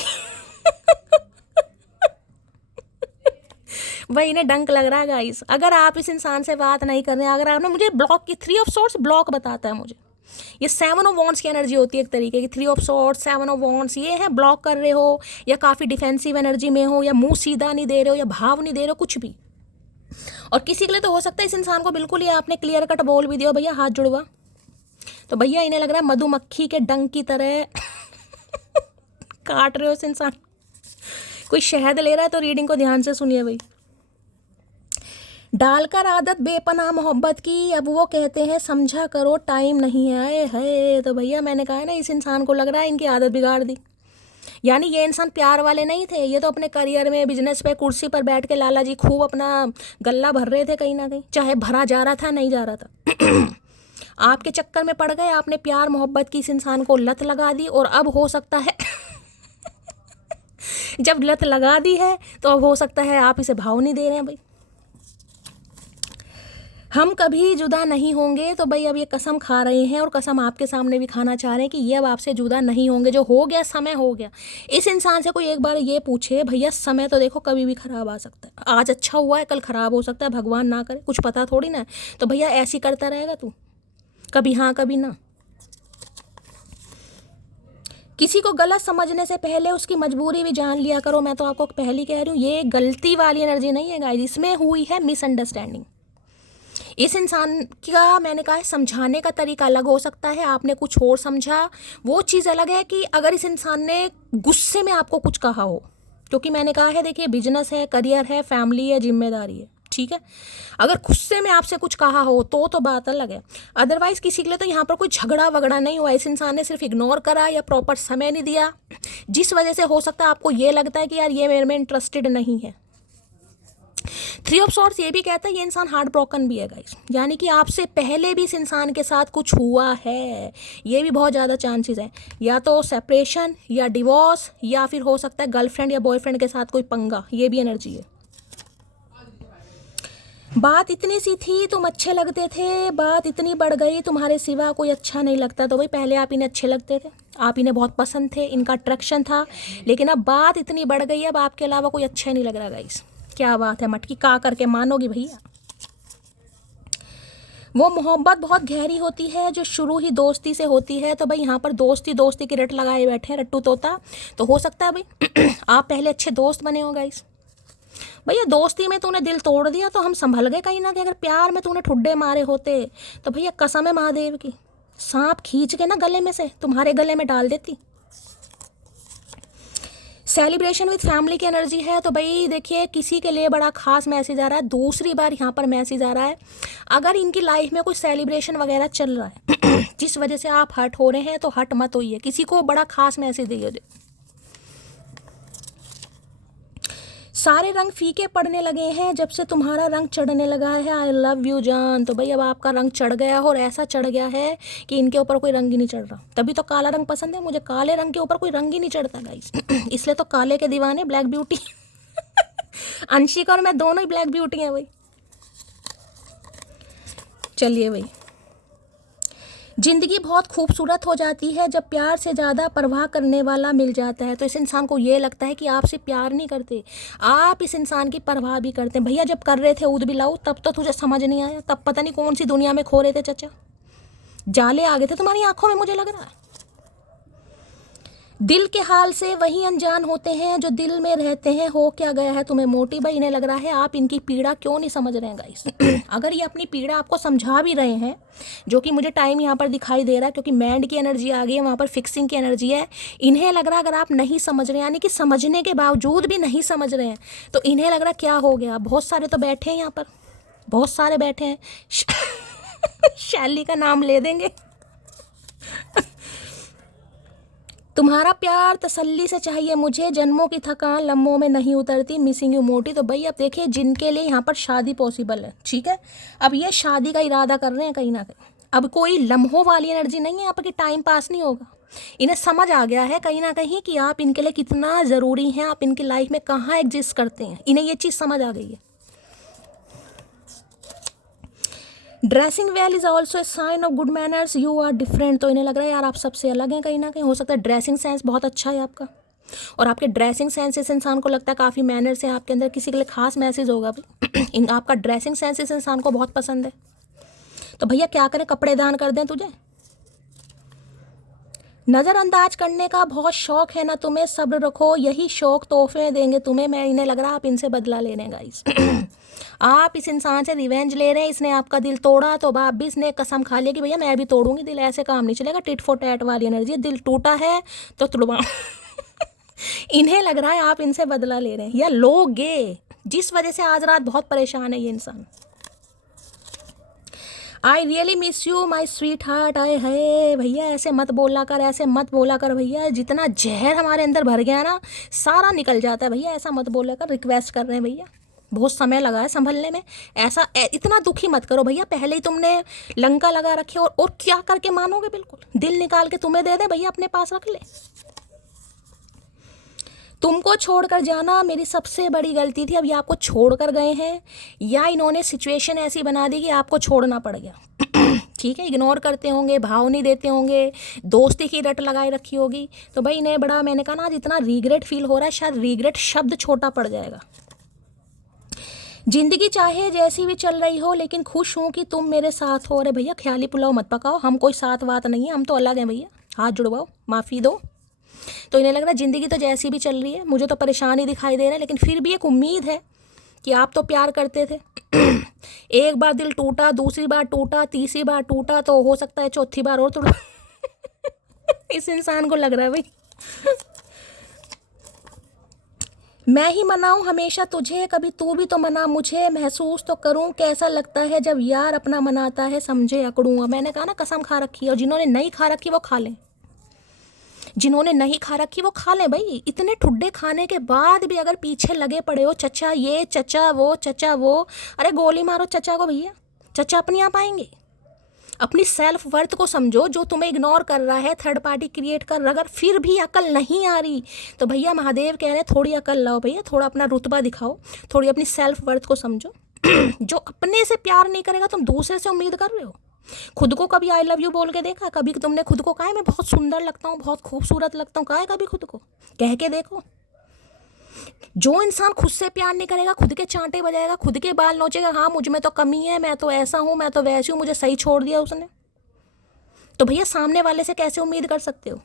वही इन्हें डंक लग रहा है गाइस। अगर आप इस इंसान से बात नहीं कर रहे हैं, अगर आपने मुझे ब्लॉक की, 3 ऑफ सोर्ट्स ब्लॉक बताता है मुझे, ये 7 ऑफ वॉन्ड्स की एनर्जी होती है एक तरीके की। 3 ऑफ सोर्ट्स, 7 ऑफ वॉन्ड्स, ये है ब्लॉक कर रहे हो या काफ़ी डिफेंसिव एनर्जी में हो या मुंह सीधा नहीं दे रहे हो या भाव नहीं दे रहे हो, कुछ भी। और किसी के लिए तो हो सकता है इस इंसान को बिल्कुल ही आपने क्लियर कट बोल भी दिया भैया हाथ जुड़वा, तो भैया इन्हें लग रहा है मधुमक्खी के डंक की तरह काट रहे हो इस इंसान। कोई शहद ले रहा है तो रीडिंग को ध्यान से सुनिए भाई। डालकर आदत बेपनाह मोहब्बत की, अब वो कहते हैं समझा करो टाइम नहीं आए है। तो भैया मैंने कहा है ना, इस इंसान को लग रहा है इनकी आदत बिगाड़ दी। यानी ये इंसान प्यार वाले नहीं थे, ये तो अपने करियर में, बिजनेस पे, कुर्सी पर बैठ के लाला जी खूब अपना गल्ला भर रहे थे कहीं ना कहीं, चाहे भरा जा रहा था नहीं जा रहा था आपके चक्कर में पड़ गए, आपने प्यार मोहब्बत की इस इंसान को लत लगा दी। और अब हो सकता है जब लत लगा दी है तो अब हो सकता है आप इसे भाव नहीं दे रहे हैं भाई। हम कभी जुदा नहीं होंगे, तो भाई अब ये कसम खा रहे हैं और कसम आपके सामने भी खाना चाह रहे हैं कि ये अब आपसे जुदा नहीं होंगे। जो हो गया समय हो गया। इस इंसान से कोई एक बार ये पूछे भैया समय तो देखो कभी भी खराब आ सकता है, आज अच्छा हुआ है कल खराब हो सकता है, भगवान ना करे, कुछ पता थोड़ी ना है। तो भैया ऐसी करता रहेगा तू, कभी हाँ कभी ना। किसी को गलत समझने से पहले उसकी मजबूरी भी जान लिया करो। मैं तो आपको पहले कह रही हूँ, ये गलती वाली एनर्जी नहीं है गाइस, इसमें हुई है मिसअंडरस्टैंडिंग। इस इंसान का मैंने कहा है समझाने का तरीका अलग हो सकता है, आपने कुछ और समझा, वो चीज़ अलग है कि अगर इस इंसान ने गुस्से में आपको कुछ कहा हो। क्योंकि मैंने कहा है देखिए, बिजनेस है, करियर है, फैमिली है, जिम्मेदारी है, ठीक है। अगर गुस्से में आपसे कुछ कहा हो तो बात अलग है। अदरवाइज किसी के लिए तो यहाँ पर कोई झगड़ा वगड़ा नहीं हुआ, इस इंसान ने सिर्फ इग्नोर करा या प्रॉपर समय नहीं दिया, जिस वजह से हो सकता है आपको ये लगता है कि यार ये मेरे में इंटरेस्टेड नहीं है। 3 ऑफ सॉर्ट्स ये भी कहता है ये इंसान हार्ट ब्रोकन भी है गाइस, यानी कि आपसे पहले भी इस इंसान के साथ कुछ हुआ है। ये भी बहुत ज़्यादा चांसेस है, या तो सेपरेशन या डिवोर्स, या फिर हो सकता है गर्लफ्रेंड या बॉयफ्रेंड के साथ कोई पंगा, ये भी एनर्जी है। बात इतनी सी थी तुम अच्छे लगते थे, बात इतनी बढ़ गई तुम्हारे सिवा कोई अच्छा नहीं लगता। तो भाई पहले आप इन्हें अच्छे लगते थे, आप इन्हें बहुत पसंद थे, इनका अट्रैक्शन था, लेकिन अब बात इतनी बढ़ गई, अब आपके अलावा कोई अच्छा नहीं लग रहा गाइस। क्या बात है, मटकी का करके मानोगी भैया। वो मोहब्बत बहुत गहरी होती है जो शुरू ही दोस्ती से होती है। तो भाई यहाँ पर दोस्ती दोस्ती की रट लगाए बैठे हैं रट्टू तोता। तो हो सकता है भाई आप पहले अच्छे दोस्त बने हो गाइस। भैया दोस्ती में तूने दिल तोड़ दिया तो हम संभल गए कहीं ना कि अगर प्यार में तूने ठुड्डे मारे होते तो भैया कसम है महादेव की, सांप खींच के ना गले में से तुम्हारे गले में डाल देती। सेलिब्रेशन विद फैमिली की एनर्जी है। तो भाई देखिए किसी के लिए बड़ा खास मैसेज आ रहा है, दूसरी बार यहाँ पर मैसेज आ रहा है, अगर इनकी लाइफ में कोई सेलिब्रेशन वगैरह चल रहा है जिस वजह से आप हर्ट हो रहे हैं तो हर्ट मत होइए, किसी को बड़ा खास मैसेज दिए। सारे रंग फीके पड़ने लगे हैं जब से तुम्हारा रंग चढ़ने लगा है। आई लव यू जान। तो भाई अब आपका रंग चढ़ गया हो और ऐसा चढ़ गया है कि इनके ऊपर कोई रंग ही नहीं चढ़ रहा। तभी तो काला रंग पसंद है मुझे, काले रंग के ऊपर कोई रंग ही नहीं चढ़ता गाइस इसलिए तो काले के दीवाने ब्लैक ब्यूटी अंशिका और मैं दोनों ही ब्लैक ब्यूटी हैं भाई। चलिए भाई, जिंदगी बहुत खूबसूरत हो जाती है जब प्यार से ज़्यादा परवाह करने वाला मिल जाता है। तो इस इंसान को ये लगता है कि आपसे प्यार नहीं करते, आप इस इंसान की परवाह भी करते हैं। भैया जब कर रहे थे ऊद बिलाऊ तब तो तुझे समझ नहीं आया, तब पता नहीं कौन सी दुनिया में खो रहे थे चचा, जाले आ गए थे तुम्हारी आंखों में मुझे लग रहा है। दिल के हाल से वही अनजान होते हैं जो दिल में रहते हैं। हो क्या गया है तुम्हें मोटी भाई, इन्हें लग रहा है आप इनकी पीड़ा क्यों नहीं समझ रहे हैं गाइस। अगर ये अपनी पीड़ा आपको समझा भी रहे हैं, जो कि मुझे टाइम यहाँ पर दिखाई दे रहा है क्योंकि मैंड की एनर्जी आ गई है, वहाँ पर फिक्सिंग की एनर्जी है। इन्हें लग रहा है अगर आप नहीं समझ रहे हैं, यानी कि समझने के बावजूद भी नहीं समझ रहे हैं, तो इन्हें लग रहा है क्या हो गया। बहुत सारे तो बैठे हैं यहाँ पर, बहुत सारे बैठे हैं। शैली का नाम ले देंगे। तुम्हारा प्यार तसल्ली से चाहिए मुझे, जन्मों की थकान लम्हों में नहीं उतरती, मिसिंग यू मोटी। तो भाई अब देखिए, जिनके लिए यहाँ पर शादी पॉसिबल है, ठीक है, अब ये शादी का इरादा कर रहे हैं कहीं ना कहीं। अब कोई लम्हों वाली एनर्जी नहीं है यहाँ पर कि टाइम पास नहीं होगा। इन्हें समझ आ गया है कहीं ना कहीं कि आप इनके लिए कितना ज़रूरी हैं, आप इनकी लाइफ में कहाँ एग्जिस्ट करते हैं। इन्हें ये चीज़ समझ आ गई है। Dressing well is also a sign of good manners, you are different. तो इन्हें लग रहा है यार आप सबसे अलग हैं कहीं ना कहीं। हो सकता है ड्रेसिंग सेंस बहुत अच्छा है आपका, और आपके ड्रेसिंग सेंस इस इंसान को लगता है काफ़ी मैनर्स हैं आपके अंदर। किसी के लिए खास मैसेज होगा भी। इन आपका ड्रेसिंग सेंस इस इंसान को बहुत पसंद है। तो भैया क्या करें, कपड़े दान कर दें तुझे। नज़रअंदाज करने का बहुत शौक है ना तुम्हें, सब्र रखो, यही शौक तोहफे देंगे तुम्हें। मैं इन्हें लग रहा है आप इनसे बदला ले रहे हैं गाइस। आप इस इंसान से रिवेंज ले रहे हैं। इसने आपका दिल तोड़ा तो आप भी इसने कसम खा लिया कि भैया मैं भी तोड़ूंगी दिल। ऐसे काम नहीं चलेगा, टिट फॉर टैट वाली एनर्जी। दिल टूटा है तो तुड़वा। इन्हें लग रहा है आप इनसे बदला ले रहे हैं या लोगे, जिस वजह से आज रात बहुत परेशान है ये इंसान। I really miss you my sweet heart. आए है भैया, ऐसे मत बोला कर, ऐसे मत बोला कर भैया। जितना जहर हमारे अंदर भर गया ना, सारा निकल जाता है भैया। ऐसा मत बोला कर, रिक्वेस्ट कर रहे हैं भैया। बहुत समय लगा है संभलने में। ऐसा इतना दुखी मत करो भैया। पहले ही तुमने लंका लगा रखी, और क्या करके मानोगे। बिल्कुल दिल निकाल के तुम्हें दे दे भैया, अपने पास रख ले। तुमको छोड़कर जाना मेरी सबसे बड़ी गलती थी। अब ये आपको छोड़कर गए हैं, या इन्होंने सिचुएशन ऐसी बना दी कि आपको छोड़ना पड़ गया। ठीक है, इग्नोर करते होंगे, भाव नहीं देते होंगे, दोस्ती की रट लगाए रखी होगी। तो भाई इन्हें बड़ा, मैंने कहा ना, आज इतना रिग्रेट फील हो रहा है, शायद रिग्रेट शब्द छोटा पड़ जाएगा। जिंदगी चाहे जैसी भी चल रही हो, लेकिन खुश हूँ कि तुम मेरे साथ हो। अरे भैया ख्याली पुलाव मत पकाओ, हम कोई साथ बात नहीं है, हम तो अलग हैं भैया। हाथ जुड़वाओ, माफ़ी दो। तो इन्हें लग रहा है ज़िंदगी तो जैसी भी चल रही है, मुझे तो परेशानी दिखाई दे रहा है, लेकिन फिर भी एक उम्मीद है कि आप तो प्यार करते थे। एक बार दिल टूटा, दूसरी बार टूटा, तीसरी बार टूटा, तो हो सकता है चौथी बार और टूटा। इस इंसान को लग रहा है भाई मैं ही मनाऊं हमेशा तुझे, कभी तू भी तो मना मुझे। महसूस तो करूं कैसा लगता है जब यार अपना मनाता है, समझे अकड़ूंगा। मैंने कहा ना, कसम खा रखी है, और जिन्होंने नहीं खा रखी वो खा लें। जिन्होंने नहीं खा रखी वो खा लें भाई। इतने ठुड्डे खाने के बाद भी अगर पीछे लगे पड़े हो, चचा ये, चचा वो, चचा वो, अरे गोली मारो चचा को भैया। चचा अपनी आप आएंगे। अपनी सेल्फ वर्थ को समझो। जो तुम्हें इग्नोर कर रहा है, थर्ड पार्टी क्रिएट कर, अगर फिर भी अकल नहीं आ रही, तो भैया महादेव कह रहे हैं थोड़ी अकल लाओ भैया, थोड़ा अपना रुतबा दिखाओ, थोड़ी अपनी सेल्फ वर्थ को समझो। जो अपने से प्यार नहीं करेगा, तुम दूसरे से उम्मीद कर रहे हो। खुद को कभी आई लव यू बोल के देखा? कभी तुमने खुद को कहा है मैं बहुत सुंदर लगता हूँ, बहुत खूबसूरत लगता हूँ? कहा है कभी खुद को? कह के देखो। जो इंसान खुद से प्यार नहीं करेगा, खुद के चांटे बजाएगा, खुद के बाल नोचेगा, हाँ मुझ में तो कमी है, मैं तो ऐसा हूँ, मैं तो वैसी हूँ, मुझे सही छोड़ दिया उसने, तो भैया सामने वाले से कैसे उम्मीद कर सकते हो?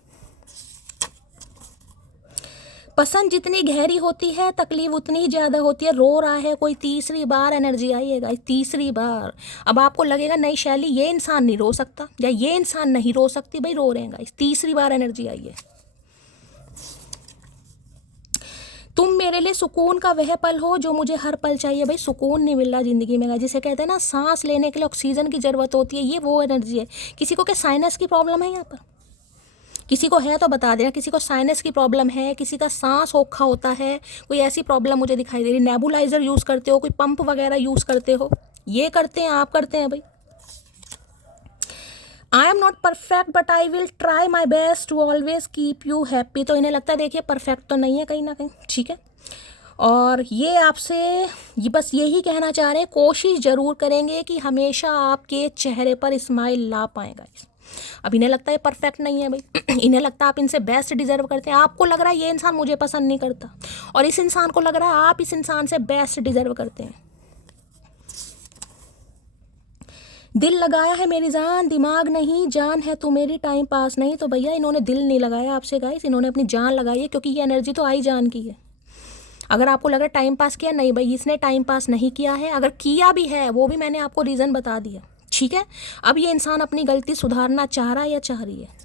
पसंद जितनी गहरी होती है, तकलीफ उतनी ही ज़्यादा होती है। रो रहा है कोई, तीसरी बार एनर्जी आइएगा, तीसरी बार। अब आपको लगेगा नहीं शैली, ये इंसान नहीं रो सकता, या ये इंसान नहीं रो सकती। भाई रो रहे हैं गाइस, तीसरी बार एनर्जी आई है। तुम मेरे लिए सुकून का वह पल हो जो मुझे हर पल चाहिए। भाई सुकून नहीं मिल रहा ज़िंदगी में, जिसे कहते हैं ना सांस लेने के लिए ऑक्सीजन की ज़रूरत होती है, ये वो एनर्जी है। किसी को क्या साइनस की प्रॉब्लम है यहाँ पर? किसी को है तो बता देना। किसी को साइनस की प्रॉब्लम है, किसी का सांस औखा होता है, कोई ऐसी प्रॉब्लम मुझे दिखाई दे रही। नेबुलाइजर यूज़ करते हो, कोई पंप वगैरह यूज़ करते हो, ये करते हैं, आप करते हैं भाई। I am not perfect but I will try my best to always keep you happy. तो इन्हें लगता है देखिए परफेक्ट तो नहीं है कहीं ना कहीं, ठीक है। और ये आपसे ये बस यही कहना चाह रहे हैं, कोशिश ज़रूर करेंगे कि हमेशा आपके चेहरे पर स्माइल ला पाएगा। अब इन्हें लगता है परफेक्ट नहीं है भाई, इन्हें लगता है आप इनसे बेस्ट डिजर्व करते हैं, आपको लग रहा है ये इंसान मुझे पसंद नहीं करता, और इस इंसान को लग रहा है आप इस इंसान से बेस्ट डिजर्व करते हैं। दिल लगाया है मेरी जान, दिमाग नहीं, जान है तू मेरी, टाइम पास नहीं। तो भैया इन्होंने दिल नहीं लगाया आपसे गाइस, इन्होंने अपनी जान लगाई है, क्योंकि ये एनर्जी तो आई जान की है। अगर आपको लग रहा है टाइम पास किया, नहीं भाई इसने टाइम पास नहीं किया है, अगर किया भी है वो भी मैंने आपको रीज़न बता दिया, ठीक है। अब ये इंसान अपनी गलती सुधारना चाह रहा है या चाह रही है।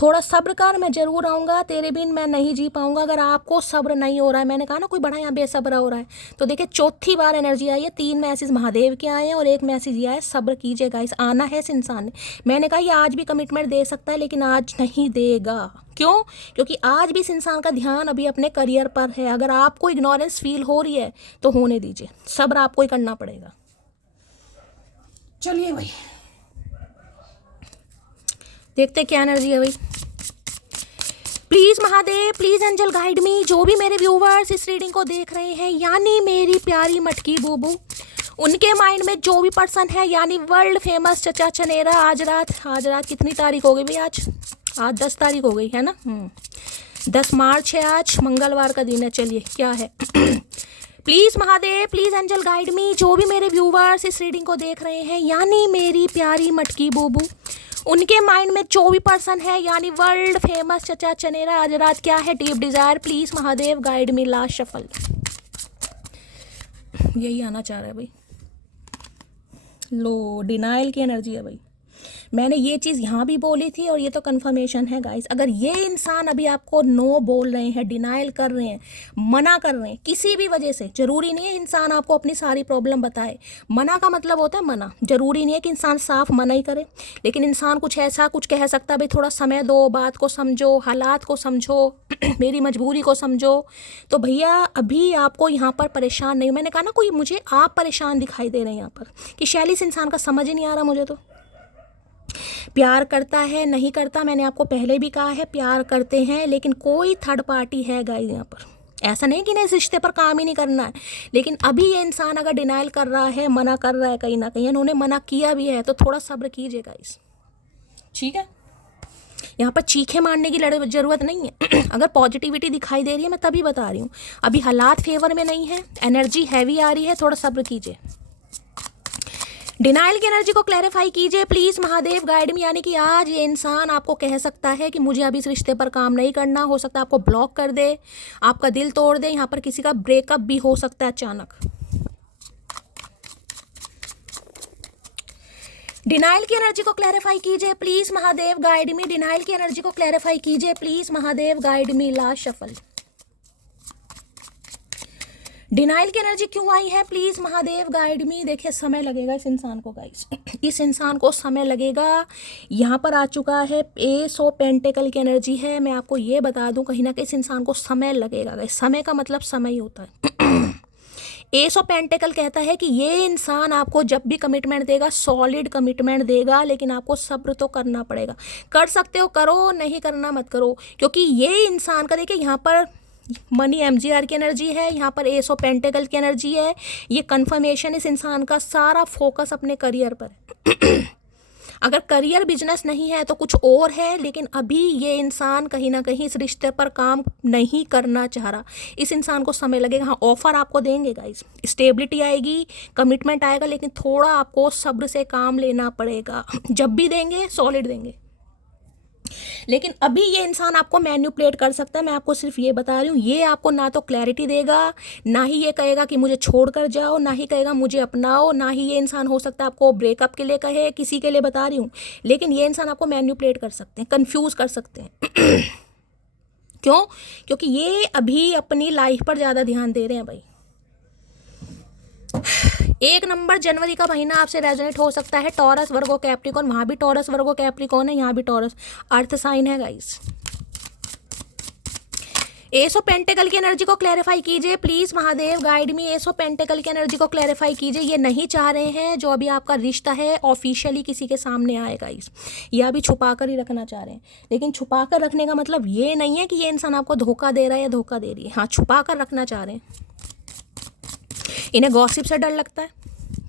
थोड़ा सब्र कर, मैं ज़रूर आऊँगा, तेरे बिन मैं नहीं जी पाऊँगा। अगर आपको सब्र नहीं हो रहा है, मैंने कहा ना कोई बड़ा यहाँ बेसब्र हो रहा है, तो देखिए चौथी बार एनर्जी आई है, 3 मैसेज महादेव के आए हैं और 1 मैसेज ये आया है सब्र कीजिए गाइस। आना है इस इंसान ने, मैंने कहा ये आज भी कमिटमेंट दे सकता है, लेकिन आज नहीं देगा। क्यों? क्योंकि आज भी इस इंसान का ध्यान अभी अपने करियर पर है। अगर आपको इग्नोरेंस फील हो रही है तो होने दीजिए, सब्र आपको ही करना पड़ेगा। चलिए भाई देखते क्या एनर्जी है भाई। Please Mahadev, please angel guide me, जो भी मेरे व्यूवर्स इस रीडिंग को देख रहे हैं, यानी मेरी प्यारी मटकी बूबू, उनके माइंड में जो भी पर्सन है, यानी वर्ल्ड फेमस चचा चनेरा, आज रात कितनी तारीख हो गई भाई? आज 10 तारीख हो गई है ना, 10 मार्च है आज, मंगलवार का दिन है। चलिए क्या है please Mahadev, please angel guide me, जो भी मेरे व्यूवर्स इस रीडिंग को देख रहे हैं, यानी मेरी प्यारी मटकी बूबू, उनके माइंड में जो भी पर्सन है, यानी वर्ल्ड फेमस चचा चनेरा, आज रात क्या है? Deep Dzire, please Mahadev guide me, last shuffle. यही आना चाह रहा है भाई। लो डिनाइल की एनर्जी है भाई, मैंने ये चीज़ यहाँ भी बोली थी और ये तो कंफर्मेशन है गाइस। अगर ये इंसान अभी आपको नो बोल रहे हैं, डिनाइल कर रहे हैं, मना कर रहे हैं किसी भी वजह से, जरूरी नहीं है इंसान आपको अपनी सारी प्रॉब्लम बताए। मना का मतलब होता है मना, जरूरी नहीं है कि इंसान साफ मना ही करे, लेकिन इंसान कुछ ऐसा कुछ कह सकता है, भाई थोड़ा समय दो, बात को समझो, हालात को समझो, मेरी मजबूरी को समझो। तो भैया अभी आपको यहाँ पर परेशान नहीं, मैंने कहा ना कोई मुझे आप परेशान दिखाई दे रहे हैं यहाँ पर, कि शैली इस इंसान का समझ ही नहीं आ रहा मुझे। तो प्यार करता है नहीं करता, मैंने आपको पहले भी कहा है प्यार करते हैं, लेकिन कोई थर्ड पार्टी है गाइस यहाँ पर। ऐसा नहीं कि इन्हें इस रिश्ते पर काम ही नहीं करना है, लेकिन अभी ये इंसान अगर डिनाइल कर रहा है, मना कर रहा है, कहीं ना कहीं उन्होंने मना किया भी है, तो थोड़ा सब्र कीजिए गाइस, ठीक है। यहाँ पर चीखे मारने की ज़रूरत नहीं है। अगर पॉजिटिविटी दिखाई दे रही है मैं तभी बता रही हूँ, अभी हालात फेवर में नहीं है, एनर्जी हैवी आ रही है, थोड़ा सब्र कीजिए। डिनाइल की एनर्जी को क्लैरिफाई कीजिए प्लीज़ महादेव गाइड में, यानी कि आज ये इंसान आपको कह सकता है कि मुझे अभी इस रिश्ते पर काम नहीं करना, हो सकता है आपको ब्लॉक कर दे, आपका दिल तोड़ दे, यहाँ पर किसी का ब्रेकअप भी हो सकता है अचानक। डिनाइल की एनर्जी को क्लैरिफाई कीजिए please Mahadev guide me, denial की एनर्जी को क्लैरिफाई कीजिए please Mahadev guide me, last shuffle. Denial की एनर्जी क्यों आई है प्लीज़ महादेव गाइड मी? देखिए समय लगेगा इस इंसान को गाइस, इस इंसान को समय लगेगा। यहाँ पर आ चुका है एस ऑफ पेंटिकल की एनर्जी है, मैं आपको ये बता दूं कहीं ना कहीं इस इंसान को समय लगेगा गाइस, समय का मतलब समय ही होता है। एस ऑफ पेंटिकल कहता है कि ये इंसान आपको जब भी कमिटमेंट देगा सॉलिड कमिटमेंट देगा, लेकिन आपको सब्र तो करना पड़ेगा। कर सकते हो करो, नहीं करना मत करो, क्योंकि ये इंसान का देखिए यहाँ पर मनी MGR की एनर्जी है, यहाँ पर एस ऑफ पेंटिकल की एनर्जी है, ये कंफर्मेशन इस इंसान का सारा फोकस अपने करियर पर है। अगर करियर बिजनेस नहीं है तो कुछ और है, लेकिन अभी ये इंसान कहीं ना कहीं इस रिश्ते पर काम नहीं करना चाह रहा। इस इंसान को समय लगेगा। हाँ ऑफर आपको देंगे गाइस, स्टेबिलिटी आएगी, कमिटमेंट आएगा, लेकिन थोड़ा आपको सब्र से काम लेना पड़ेगा। जब भी देंगे सॉलिड देंगे, लेकिन अभी ये इंसान आपको मैन्युपुलेट कर सकता है। मैं आपको सिर्फ ये बता रही हूँ, ये आपको ना तो क्लैरिटी देगा, ना ही ये कहेगा कि मुझे छोड़ कर जाओ, ना ही कहेगा मुझे अपनाओ, ना ही ये इंसान हो सकता है आपको ब्रेकअप के लिए कहे, किसी के लिए बता रही हूँ, लेकिन ये इंसान आपको मैन्युपुलेट कर सकते हैं, कंफ्यूज कर सकते हैं। क्यों? क्योंकि ये अभी अपनी लाइफ पर ज़्यादा ध्यान दे रहे हैं भाई। 1 नंबर जनवरी का महीना आपसे रेजोनेट हो सकता है, टॉरस वर्गो कैप्रिकॉन, वहाँ भी टॉरस वर्गो कैप्रिकॉन है, यहाँ भी टॉरस अर्थ साइन है गाइस। एस ऑफ पेंटिकल की एनर्जी को क्लैरिफाई कीजिए please Mahadev, guide me. S of pentacle की एनर्जी को क्लैरिफाई कीजिए। ये नहीं चाह रहे हैं जो अभी आपका रिश्ता है ऑफिशियली किसी के सामने आएगा, इस ये अभी छुपा कर ही रखना चाह रहे हैं। लेकिन छुपा कर रखने का मतलब ये नहीं है कि ये इंसान आपको धोखा दे रहा है या धोखा दे रही है। हाँ, छुपा कर रखना चाह रहे हैं। इन्हें गॉसिप से डर लगता है।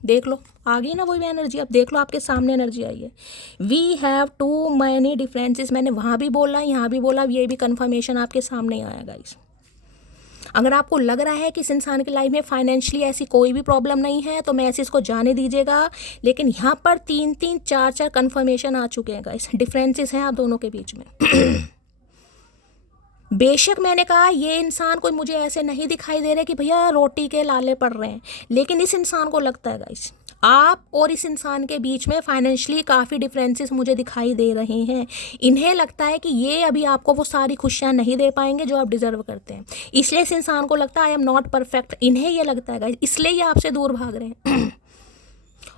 देख लो आ गई ना वही एनर्जी। अब देख लो आपके सामने एनर्जी आई है। We have too many differences. मैंने वहाँ भी बोला, यहाँ भी बोला, ये भी कंफर्मेशन आपके सामने आया गाइस। अगर आपको लग रहा है कि इस इंसान की लाइफ में फाइनेंशियली ऐसी कोई भी प्रॉब्लम नहीं है तो मैं इसको जाने दीजिएगा। लेकिन यहाँ पर 3-3 4-4 कंफर्मेशन आ चुके हैं गाइस। डिफरेंसेस हैं आप दोनों के बीच में। बेशक मैंने कहा ये इंसान कोई मुझे ऐसे नहीं दिखाई दे रहे कि भैया रोटी के लाले पड़ रहे हैं, लेकिन इस इंसान को लगता है गाइस आप और इस इंसान के बीच में फाइनेंशियली काफ़ी डिफरेंसेस मुझे दिखाई दे रहे हैं। इन्हें लगता है कि ये अभी आपको वो सारी खुशियाँ नहीं दे पाएंगे जो आप डिजर्व करते हैं, इसलिए इस इंसान को लगता है आई एम नॉट परफेक्ट। इन्हें ये लगता है गाइस, इसलिए ये आपसे दूर भाग रहे हैं।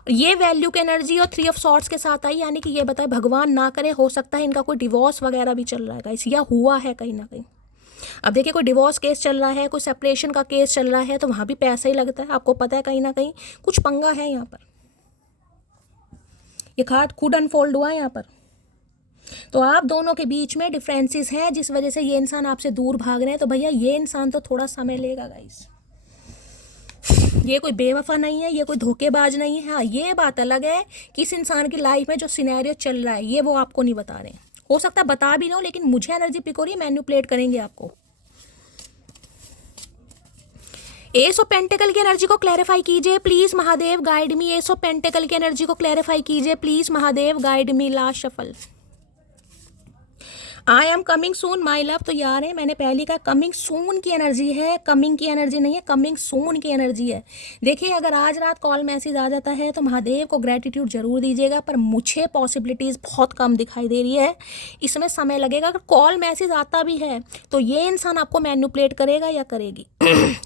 ये वैल्यू की एनर्जी और 3 ऑफ सॉर्ट्स के साथ आई, यानी कि ये बताए भगवान ना करे, हो सकता है इनका कोई डिवोर्स वगैरह भी चल रहा है गाइस, या हुआ है कहीं ना कहीं। अब देखिए कोई डिवोर्स केस चल रहा है, कोई सेपरेशन का केस चल रहा है, तो वहाँ भी पैसा ही लगता है। आपको पता है कहीं ना कहीं कुछ पंगा है यहाँ पर। ये कार्ड खुद अनफोल्ड हुआ है यहाँ पर। तो आप दोनों के बीच में डिफरेंसेस हैं जिस वजह से ये इंसान आपसे दूर भाग रहे हैं। तो भैया ये इंसान तो थोड़ा समय लेगा गाइस। ये कोई बेवफा नहीं है, ये कोई धोखेबाज नहीं है। हाँ, ये बात अलग है कि इस इंसान की लाइफ में जो सिनेरियो चल रहा है ये वो आपको नहीं बता रहे हैं। हो सकता है बता भी ना हो, लेकिन मुझे एनर्जी पिक हो रही है, मैनिपुलेट करेंगे आपको। एस ऑफ पेंटिकल की एनर्जी को क्लैरिफाई कीजिए please Mahadev, guide me. S of pentacle की एनर्जी को क्लैरिफाई कीजिए please Mahadev, guide me. Last shuffle. I am coming soon my love. तो यार है, मैंने पहले कहा कमिंग सून की एनर्जी है, कमिंग की एनर्जी नहीं है, कमिंग सून की एनर्जी है। देखिए अगर आज रात कॉल मैसेज आ जाता है तो महादेव को ग्रेटिट्यूड जरूर दीजिएगा, पर मुझे पॉसिबिलिटीज़ बहुत कम दिखाई दे रही है, इसमें समय लगेगा। अगर कॉल मैसेज आता भी है तो ये इंसान आपको मैनिपुलेट करेगा या करेगी।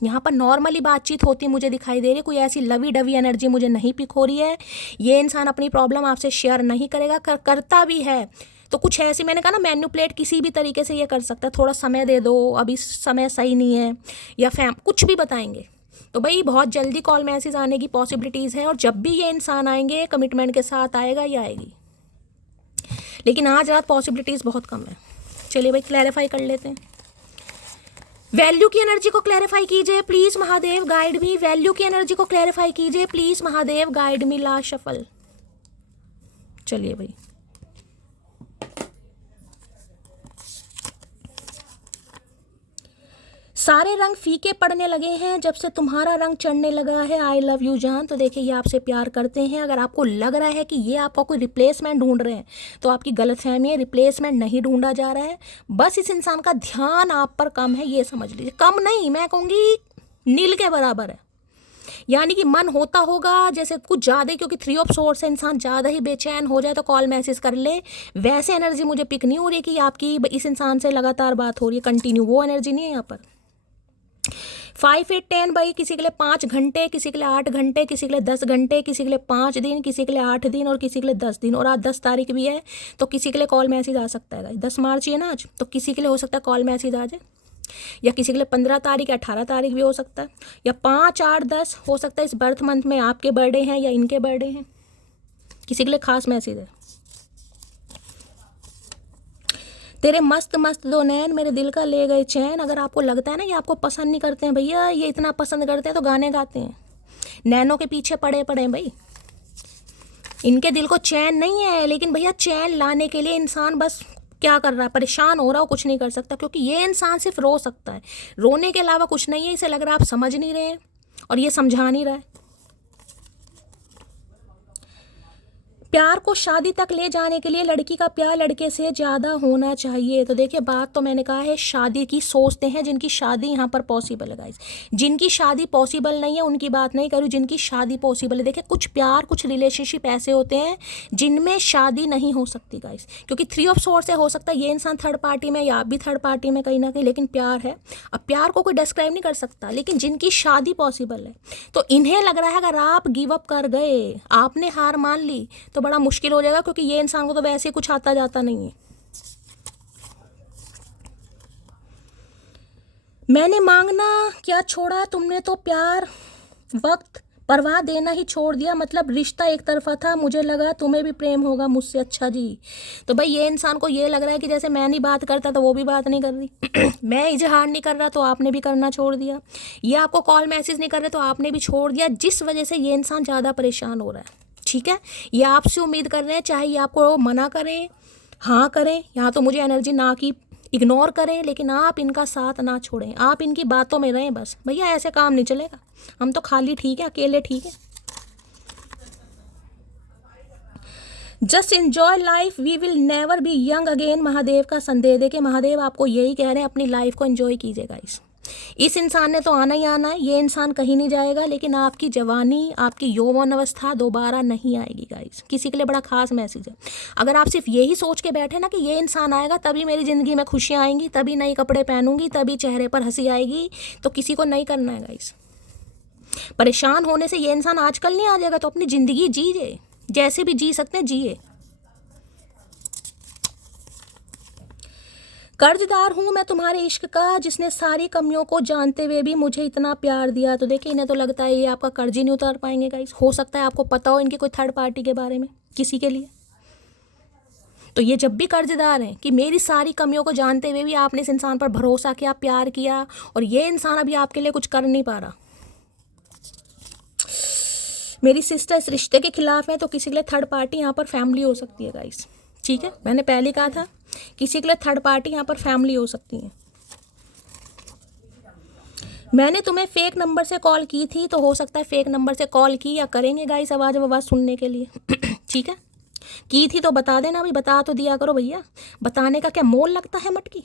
यहाँ पर नॉर्मली बातचीत होती मुझे दिखाई दे रही है, कोई ऐसी लवी डवी एनर्जी मुझे नहीं पिक हो रही है। ये इंसान अपनी प्रॉब्लम आपसे शेयर नहीं करेगा, करता भी है तो कुछ ऐसी, मैंने कहा ना मैनिपुलेट किसी भी तरीके से ये कर सकता है। थोड़ा समय दे दो, अभी समय सही नहीं है, या कुछ भी बताएंगे। तो भाई बहुत जल्दी कॉल मैसेज आने की पॉसिबिलिटीज़ है, और जब भी ये इंसान आएंगे कमिटमेंट के साथ आएगा या आएगी। लेकिन आज रात पॉसिबिलिटीज़ बहुत कम है। चलिए भाई क्लैरिफाई कर लेते हैं। वैल्यू की एनर्जी को क्लैरिफाई कीजिए please Mahadev, guide me. Value की एनर्जी को क्लैरिफाई कीजिए please Mahadev, guide me. Last shuffle. चलिए भाई सारे रंग फीके पड़ने लगे हैं जब से तुम्हारा रंग चढ़ने लगा है। आई लव यू जान। तो देखिए ये आपसे प्यार करते हैं। अगर आपको लग रहा है कि ये आपका कोई रिप्लेसमेंट ढूंढ रहे हैं तो आपकी गलतफहमी है, रिप्लेसमेंट नहीं ढूंढा जा रहा है। बस इस इंसान का ध्यान आप पर कम है, ये समझ लीजिए। कम नहीं, मैं कहूँगी नील के बराबर है। यानी कि मन होता होगा जैसे कुछ ज़्यादा ही, क्योंकि 3 ऑफ सोर्स से इंसान ज़्यादा ही बेचैन हो जाए तो कॉल मैसेज कर ले। वैसे एनर्जी मुझे पिक नहीं हो रही कि आपकी इस इंसान से लगातार बात हो रही है कंटिन्यू, वो एनर्जी नहीं है यहाँ पर। 5, 8, 10 भाई, किसी के लिए 5 घंटे, किसी के लिए 8 घंटे, किसी के लिए 10 घंटे, किसी के लिए 5 दिन, किसी के लिए 8 दिन, और किसी के लिए 10 दिन। और आज 10 तारीख भी है तो किसी के लिए कॉल मैसेज आ सकता है। 10 मार्च ही है ना आज, तो किसी के लिए हो सकता है कॉल मैसेज आ जाए, या किसी के लिए 15 तारीख या 18 तारीख भी हो सकता है, या 5, 8, 10 हो सकता है। इस बर्थ मंथ में आपके बर्थडे हैं या इनके बर्थडे हैं, किसी के लिए खास मैसेज है। तेरे मस्त मस्त दो नैन मेरे दिल का ले गए चैन। अगर आपको लगता है ना ये आपको पसंद नहीं करते हैं भैया, ये इतना पसंद करते हैं तो गाने गाते हैं, नैनों के पीछे पड़े पड़े हैं भाई। इनके दिल को चैन नहीं है, लेकिन भैया चैन लाने के लिए इंसान बस क्या कर रहा है, परेशान हो रहा हो, कुछ नहीं कर सकता। क्योंकि ये इंसान सिर्फ रो सकता है, रोने के अलावा कुछ नहीं है। इसे लग रहा है आप समझ नहीं रहे हैं और ये समझा नहीं रहा है। प्यार को शादी तक ले जाने के लिए लड़की का प्यार लड़के से ज़्यादा होना चाहिए। तो देखिए बात तो मैंने कहा है शादी की सोचते हैं जिनकी शादी यहाँ पर पॉसिबल है गाइस। जिनकी शादी पॉसिबल नहीं है उनकी बात नहीं करूँ, जिनकी शादी पॉसिबल है। देखिए कुछ प्यार, कुछ रिलेशनशिप ऐसे होते हैं जिनमें शादी नहीं हो सकती गाइस, क्योंकि 3 ऑफ सोर्स से हो सकता है ये इंसान थर्ड पार्टी में या आप भी थर्ड पार्टी में कहीं ना कहीं, लेकिन प्यार है। अब प्यार को कोई डिस्क्राइब नहीं कर सकता, लेकिन जिनकी शादी पॉसिबल है तो इन्हें लग रहा है अगर आप गिव अप कर गए, आपने हार मान ली तो बड़ा मुश्किल हो जाएगा, क्योंकि ये इंसान को तो वैसे कुछ आता जाता नहीं है। मैंने मांगना क्या छोड़ा, तुमने तो प्यार वक्त परवाह देना ही छोड़ दिया। मतलब रिश्ता एक तरफा था, मुझे लगा तुम्हें भी प्रेम होगा मुझसे। अच्छा जी, तो भाई ये इंसान को ये लग रहा है कि जैसे मैं नहीं बात करता तो वो भी बात नहीं कर रही मैं इजहार नहीं कर रहा तो आपने भी करना छोड़ दिया, ये आपको कॉल मैसेज नहीं कर रहे तो आपने भी छोड़ दिया, जिस वजह से ये इंसान ज़्यादा परेशान हो रहा है। ठीक है, ये आपसे उम्मीद कर रहे हैं, चाहे ये आपको मना करें हाँ करें, यहाँ तो मुझे एनर्जी ना की इग्नोर करें, लेकिन आप इनका साथ ना छोड़ें, आप इनकी बातों में रहें बस। भैया ऐसे काम नहीं चलेगा, हम तो खाली ठीक है, अकेले ठीक है। Just enjoy life, we will never be young again. Mahadev का संदेश दे के महादेव आपको यही कह रहे हैं, अपनी लाइफ को एंजॉय कीजिएगा। इस इंसान ने तो आना ही आना है, ये इंसान कहीं नहीं जाएगा, लेकिन आपकी जवानी, आपकी यौवन अवस्था दोबारा नहीं आएगी गाइस। किसी के लिए बड़ा खास मैसेज है। अगर आप सिर्फ यही सोच के बैठे ना कि ये इंसान आएगा तभी मेरी ज़िंदगी में खुशियाँ आएंगी, तभी नए कपड़े पहनूंगी, तभी चेहरे पर हंसी आएगी, तो किसी को नहीं करना है गाइस। परेशान होने से ये इंसान आजकल नहीं आ जाएगा, तो अपनी ज़िंदगी जीजिए, जैसे भी जी सकते हैं जिए। कर्जदार हूँ मैं तुम्हारे इश्क का, जिसने सारी कमियों को जानते हुए भी मुझे इतना प्यार दिया। तो देखिए इन्हें तो लगता है ये आपका कर्ज ही नहीं उतार पाएंगे गाइस। हो सकता है आपको पता हो इनकी कोई थर्ड पार्टी के बारे में किसी के लिए। तो ये जब भी कर्जदार हैं कि मेरी सारी कमियों को जानते हुए भी आपने इस इंसान पर भरोसा किया, प्यार किया, और ये इंसान अभी आपके लिए कुछ कर नहीं पा रहा। मेरी सिस्टर इस रिश्ते के खिलाफ है, तो किसी के लिए थर्ड पार्टी यहाँ पर फैमिली हो सकती है गाइस। ठीक है, मैंने पहले कहा था किसी के लिए थर्ड पार्टी यहाँ पर फैमिली हो सकती है। मैंने तुम्हें फेक नंबर से कॉल की थी, तो हो सकता है फेक नंबर से कॉल की या करेंगे गाइस आवाज़ सुनने के लिए ठीक है, की थी तो बता देना भाई, बता तो दिया करो भैया, बताने का क्या मोल लगता है मटकी।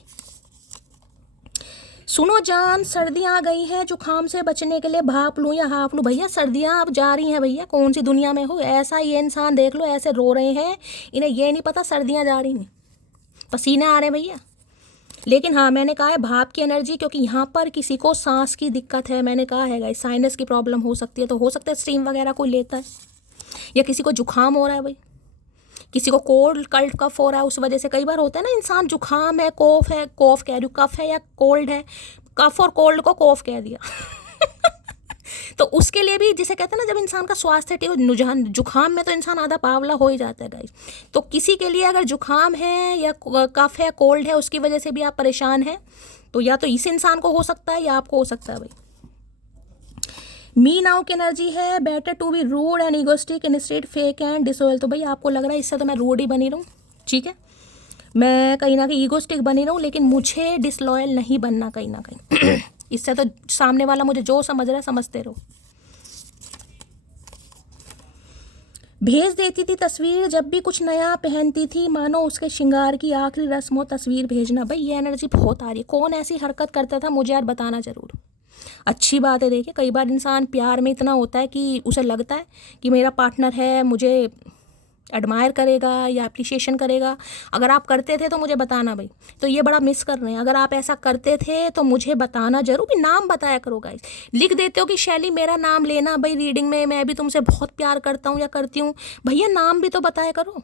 सुनो जान, सर्दियाँ आ गई हैं, जुकाम से बचने के लिए भाप लूँ या हाफ लूँ। भैया सर्दियाँ अब जा रही हैं भैया, कौन सी दुनिया में हो। ऐसा ये इंसान देख लो, ऐसे रो रहे हैं, इन्हें ये नहीं पता सर्दियाँ जा रही हैं, पसीने आ रहे हैं भैया। लेकिन हाँ मैंने कहा है भाप की एनर्जी, क्योंकि यहाँ पर किसी को सांस की दिक्कत है, मैंने कहा है गाइस साइनस की प्रॉब्लम हो सकती है, तो हो सकता है स्टीम वगैरह कोई लेता है, या किसी को जुकाम हो रहा है भाई, किसी को कोल्ड कल्ट कफ हो रहा है, उस वजह से कई बार होता है ना इंसान जुकाम है, कोफ है, कोफ कह रही हूँ, कफ है या कोल्ड है, कफ और कोल्ड को कोफ कह दिया तो उसके लिए भी जिसे कहते हैं ना, जब इंसान का स्वास्थ्य ठीक हो, जुकाम में तो इंसान आधा पावला हो ही जाता है गाइस। तो किसी के लिए अगर जुकाम है या कफ है, कोल्ड है, उसकी वजह से भी आप परेशान हैं, तो या तो इस इंसान को हो सकता है या आपको हो सकता है भाई। मी नाउ की एनर्जी है, better to be rude and egoistic instead fake and disloyal. तो भाई आपको लग रहा है इससे तो मैं रूड ही बनी रहूँ, ठीक है, मैं कहीं ना कहीं ईगोस्टिक बनी रहूँ, लेकिन मुझे डिसलॉयल नहीं बनना कहीं ना कहीं इससे तो सामने वाला मुझे जो समझ रहा है समझते रहो। भेज देती थी तस्वीर जब भी कुछ नया पहनती थी, मानो उसके श्रृंगार की आखिरी रस्म हो तस्वीर भेजना। भाई ये एनर्जी बहुत आ रही है, कौन ऐसी हरकत करता था मुझे यार बताना ज़रूर। अच्छी बात है, देखिए कई बार इंसान प्यार में इतना होता है कि उसे लगता है कि मेरा पार्टनर है, मुझे एडमायर करेगा या अप्रिशिएशन करेगा। अगर आप करते थे तो मुझे बताना भाई, तो ये बड़ा मिस कर रहे हैं। अगर आप ऐसा करते थे तो मुझे बताना जरूर, भी नाम बताया करो गाइस। लिख देते हो कि शैली मेरा नाम लेना भाई रीडिंग में, मैं भी तुमसे बहुत प्यार करता हूँ या करती हूँ, भैया नाम भी तो बताया करो।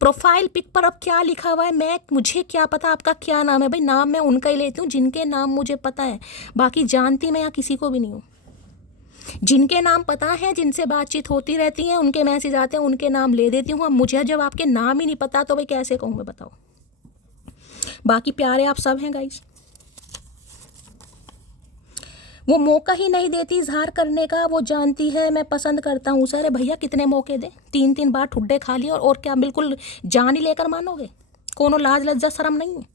प्रोफाइल पिक पर अब क्या लिखा हुआ है, मुझे क्या पता आपका क्या नाम है। भाई नाम मैं उनका ही लेती हूँ जिनके नाम मुझे पता है, बाकी जानती मैं यहाँ किसी को भी नहीं हूँ। जिनके नाम पता है, जिनसे बातचीत होती रहती है, उनके मैसेज आते हैं, उनके नाम ले देती हूँ। अब मुझे जब आपके नाम ही नहीं पता तो भाई कैसे कहूँ मैं, बताओ। बाकी प्यारे आप सब हैं गाइस। वो मौका ही नहीं देती इजहार करने का, वो जानती है मैं पसंद करता हूँ उसे। अरे भैया कितने मौके दें, 3 बार ठुड्डे खा लिए और क्या बिल्कुल जान ही लेकर मानोगे, कोनो लाज लज्जा शर्म नहीं है।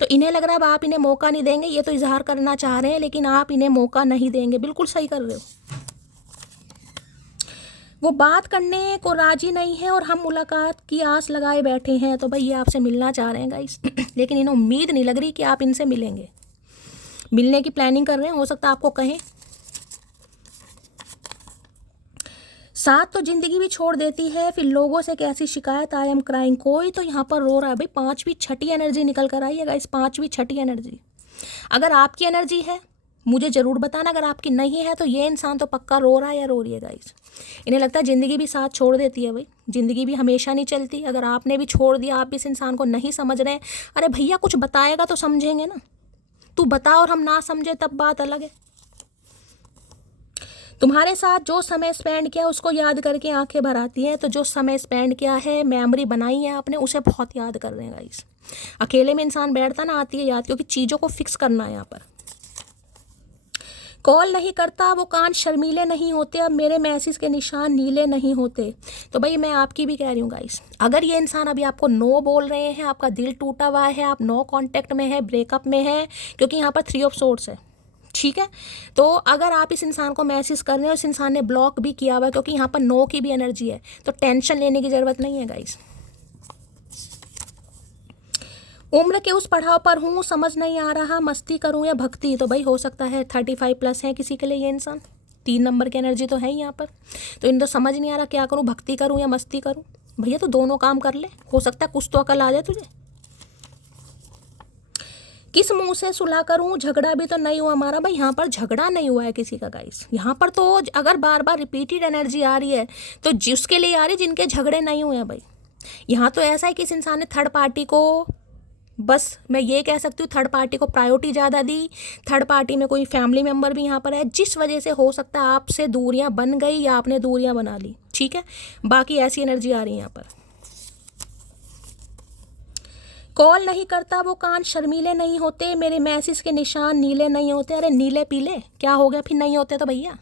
तो इन्हें लग रहा है अब आप इन्हें मौका नहीं देंगे, ये तो इजहार करना चाह रहे हैं लेकिन आप इन्हें मौका नहीं देंगे। बिल्कुल सही कर रहे हो। वो बात करने को राजी नहीं है और हम मुलाकात की आस लगाए बैठे हैं। तो भाई ये आपसे मिलना चाह रहे हैं गाइस लेकिन इन्हें उम्मीद नहीं लग रही कि आप इनसे मिलेंगे, मिलने की प्लानिंग कर रहे हैं। हो सकता है आपको कहें साथ तो जिंदगी भी छोड़ देती है, फिर लोगों से कैसी शिकायत, आई एम क्राइंग। कोई तो यहाँ पर रो रहा है भाई। 5वीं 6ठी एनर्जी निकल कर आई है गाइस, 5वीं 6ठी एनर्जी। अगर आपकी एनर्जी है मुझे ज़रूर बताना, अगर आपकी नहीं है तो ये इंसान तो पक्का रो रहा है या रो रही है गाइस। इन्हें लगता है ज़िंदगी भी साथ छोड़ देती है भाई, ज़िंदगी भी हमेशा नहीं चलती। अगर आपने भी छोड़ दिया, आप भी इस इंसान को नहीं समझ रहे हैं, अरे भैया कुछ बताएगा तो समझेंगे ना। तू बता और हम ना समझे तब बात अलग है। तुम्हारे साथ जो समय स्पेंड किया उसको याद करके आंखें भर आती हैं। तो जो समय स्पेंड किया है, मेमोरी बनाई है आपने, उसे बहुत याद कर रहे हैं गाइस। अकेले में इंसान बैठता ना, आती है याद, क्योंकि चीज़ों को फिक्स करना है यहाँ पर। कॉल नहीं करता वो कान शर्मीले नहीं होते, अब मेरे मैसेज के निशान नीले नहीं होते। तो भाई मैं आपकी भी कह रही हूँ गाइस, अगर ये इंसान अभी आपको नो बोल रहे हैं, आपका दिल टूटा हुआ है, आप नो कांटेक्ट में है, ब्रेकअप में है, क्योंकि यहाँ पर 3 ऑफ सोर्ड्स है, ठीक है। तो अगर आप इस इंसान को मैसेज कर रहे हैं और इस इंसान ने ब्लॉक भी किया हुआ है, क्योंकि यहाँ पर नो की भी एनर्जी है, तो टेंशन लेने की ज़रूरत नहीं है गाइस। उम्र के उस पड़ाव पर हूँ, समझ नहीं आ रहा मस्ती करूँ या भक्ति। तो भाई हो सकता है 35+ है किसी के लिए ये इंसान, 3 नंबर की एनर्जी तो है ही यहाँ पर। तो इन तो समझ नहीं आ रहा क्या करूँ, भक्ति करूँ या मस्ती करूँ। भैया तो दोनों काम कर ले, हो सकता है कुछ तो अकल आ जाए तुझे। किस मुंह से सुलह करूं, झगड़ा भी तो नहीं हुआ हमारा। भाई यहाँ पर झगड़ा नहीं हुआ है किसी का गाइस। यहाँ पर तो अगर बार बार रिपीटेड एनर्जी आ रही है तो जिसके लिए आ रही है जिनके झगड़े नहीं हुए हैं भाई। यहाँ तो ऐसा है कि इस इंसान ने थर्ड पार्टी को, बस मैं ये कह सकती हूँ, थर्ड पार्टी को प्रायोरिटी ज़्यादा दी। थर्ड पार्टी में कोई फैमिली मेम्बर भी यहाँ पर है, जिस वजह से हो सकता है आपसे दूरियाँ बन गई या आपने दूरियाँ बना ली, ठीक है। बाकी ऐसी एनर्जी आ रही है यहाँ पर। कॉल नहीं करता वो कान शर्मीले नहीं होते, मेरे मैसेज के निशान नीले नहीं होते। अरे नीले पीले क्या हो गया फिर नहीं होते तो भैया।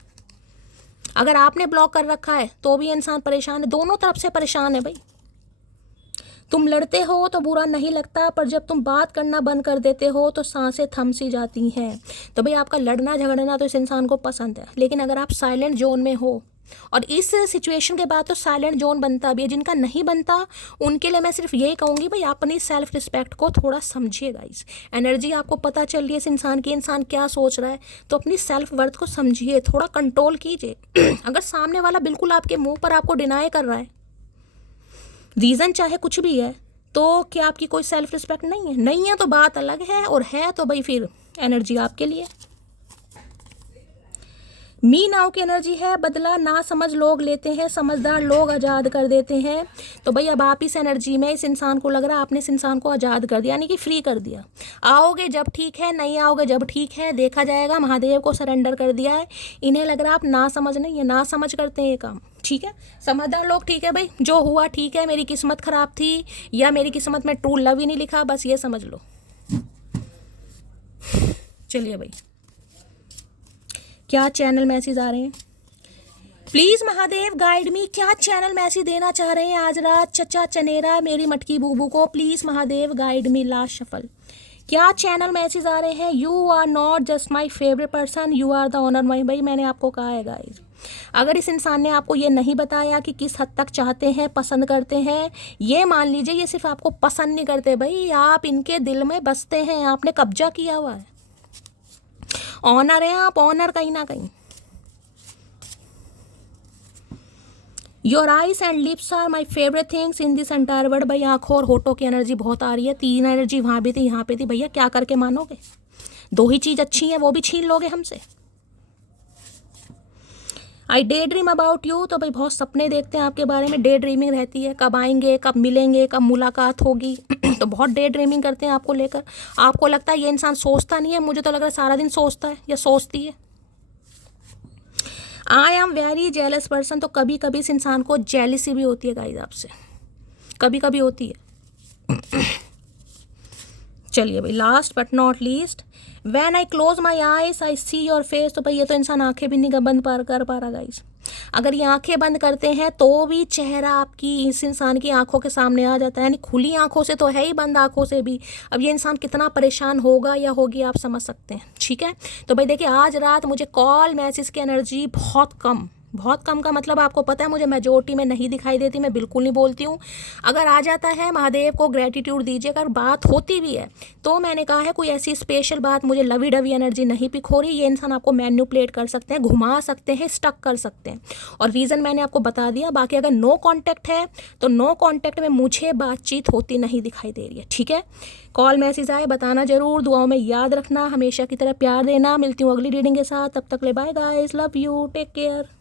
अगर आपने ब्लॉक कर रखा है तो भी इंसान परेशान है, दोनों तरफ से परेशान है भाई। तुम लड़ते हो तो बुरा नहीं लगता, पर जब तुम बात करना बंद कर देते हो तो सांसें थम सी जाती हैं। तो भाई आपका लड़ना झगड़ना तो इस इंसान को पसंद है, लेकिन अगर आप साइलेंट जोन में हो, और इस सिचुएशन के बाद तो साइलेंट जोन बनता भी है, जिनका नहीं बनता उनके लिए मैं सिर्फ यही कहूँगी भाई अपनी सेल्फ रिस्पेक्ट को थोड़ा समझिएगा। इस एनर्जी आपको पता चल रही है इस इंसान की, इंसान क्या सोच रहा है, तो अपनी सेल्फ वर्थ को समझिए, थोड़ा कंट्रोल कीजिए। अगर सामने वाला बिल्कुल आपके मुंह पर आपको डिनाई कर रहा है, रीज़न चाहे कुछ भी है, तो क्या आपकी कोई सेल्फ रिस्पेक्ट नहीं है? नहीं है तो बात अलग है, और है तो भाई फिर एनर्जी आपके लिए। मी नाव की एनर्जी है, बदला ना समझ लोग लेते हैं, समझदार लोग आज़ाद कर देते हैं। तो भाई अब आप इस एनर्जी में, इस इंसान को लग रहा है आपने इस इंसान को आज़ाद कर दिया, यानी कि फ्री कर दिया। आओगे जब ठीक है, नहीं आओगे जब ठीक है, देखा जाएगा। महादेव को सरेंडर कर दिया है। इन्हें लग रहा है आप ना समझ नहीं है, ना समझ करते हैं ये काम, ठीक है। समझदार लोग, ठीक है भाई, जो हुआ ठीक है, मेरी किस्मत ख़राब थी या मेरी किस्मत में ट्रू लव ही नहीं लिखा, बस ये समझ लो। चलिए भाई क्या चैनल मैसेज आ रहे हैं, प्लीज़ महादेव गाइड मी। क्या चैनल मैसेज देना चाह रहे हैं आज रात चचा चनेरा मेरी मटकी बूबू को, please Mahadev guide me. Last shuffle, क्या चैनल मैसेज आ रहे हैं। You are not just my favourite person, you are the honour my. भाई मैंने आपको कहा है गाइज, अगर इस इंसान ने आपको ये नहीं बताया कि किस हद तक चाहते हैं, पसंद करते हैं, ये मान लीजिए ये सिर्फ आपको पसंद नहीं करते भाई, आप इनके दिल में बसते हैं, आपने कब्जा किया हुआ है। ऑनर है आप, ऑनर कहीं ना कहीं। Your eyes and lips are my favourite things in this entire world. भाई आंखों और होठों की एनर्जी बहुत आ रही है, 3 एनर्जी वहाँ भी थी यहाँ पे थी। भैया क्या करके मानोगे, 2 ही चीज़ अच्छी है, वो भी छीन लोगे हमसे। आई डे ड्रीम अबाउट यू। तो भाई बहुत सपने देखते हैं आपके बारे में, डे ड्रीमिंग रहती है, कब आएंगे, कब मिलेंगे, कब मुलाकात होगी। तो बहुत डे ड्रीमिंग करते हैं आपको लेकर। आपको लगता है ये इंसान सोचता नहीं है, मुझे तो लग रहा है सारा दिन सोचता है या सोचती है। I am very jealous person. तो कभी कभी इस इंसान को जेलिसी भी होती है गाइस आपसे, कभी कभी होती है। चलिए भाई last but not least, when I close my eyes I see your face. तो भाई ये तो इंसान आंखें भी नहीं बंद कर पा रहा गाइस। अगर ये आंखें बंद करते हैं तो भी चेहरा आपकी इस इंसान की आंखों के सामने आ जाता है, यानी खुली आंखों से तो है ही, बंद आंखों से भी। अब ये इंसान कितना परेशान होगा या होगी आप समझ सकते हैं, ठीक है। तो भाई देखिए आज रात मुझे कॉल मैसेज की एनर्जी बहुत कम का मतलब आपको पता है मुझे मेजोरिटी में नहीं दिखाई देती, मैं बिल्कुल नहीं बोलती हूँ। अगर आ जाता है महादेव को ग्रेटिट्यूड दीजिए। अगर बात होती भी है तो मैंने कहा है कोई ऐसी स्पेशल बात, मुझे लवी डवी एनर्जी नहीं पिक हो रही। ये इंसान आपको मैन्युपुलेट कर सकते हैं, घुमा सकते हैं, स्टक कर सकते हैं, और रीज़न मैंने आपको बता दिया। बाकी अगर नो कॉन्टैक्ट है तो नो कॉन्टैक्ट में मुझे बातचीत होती नहीं दिखाई दे रही है, ठीक है। कॉल मैसेज आए बताना जरूर, दुआओं में याद रखना, हमेशा की तरह प्यार देना। मिलती हूँ अगली रीडिंग के साथ, तब तक ले bye guys, love you, take care.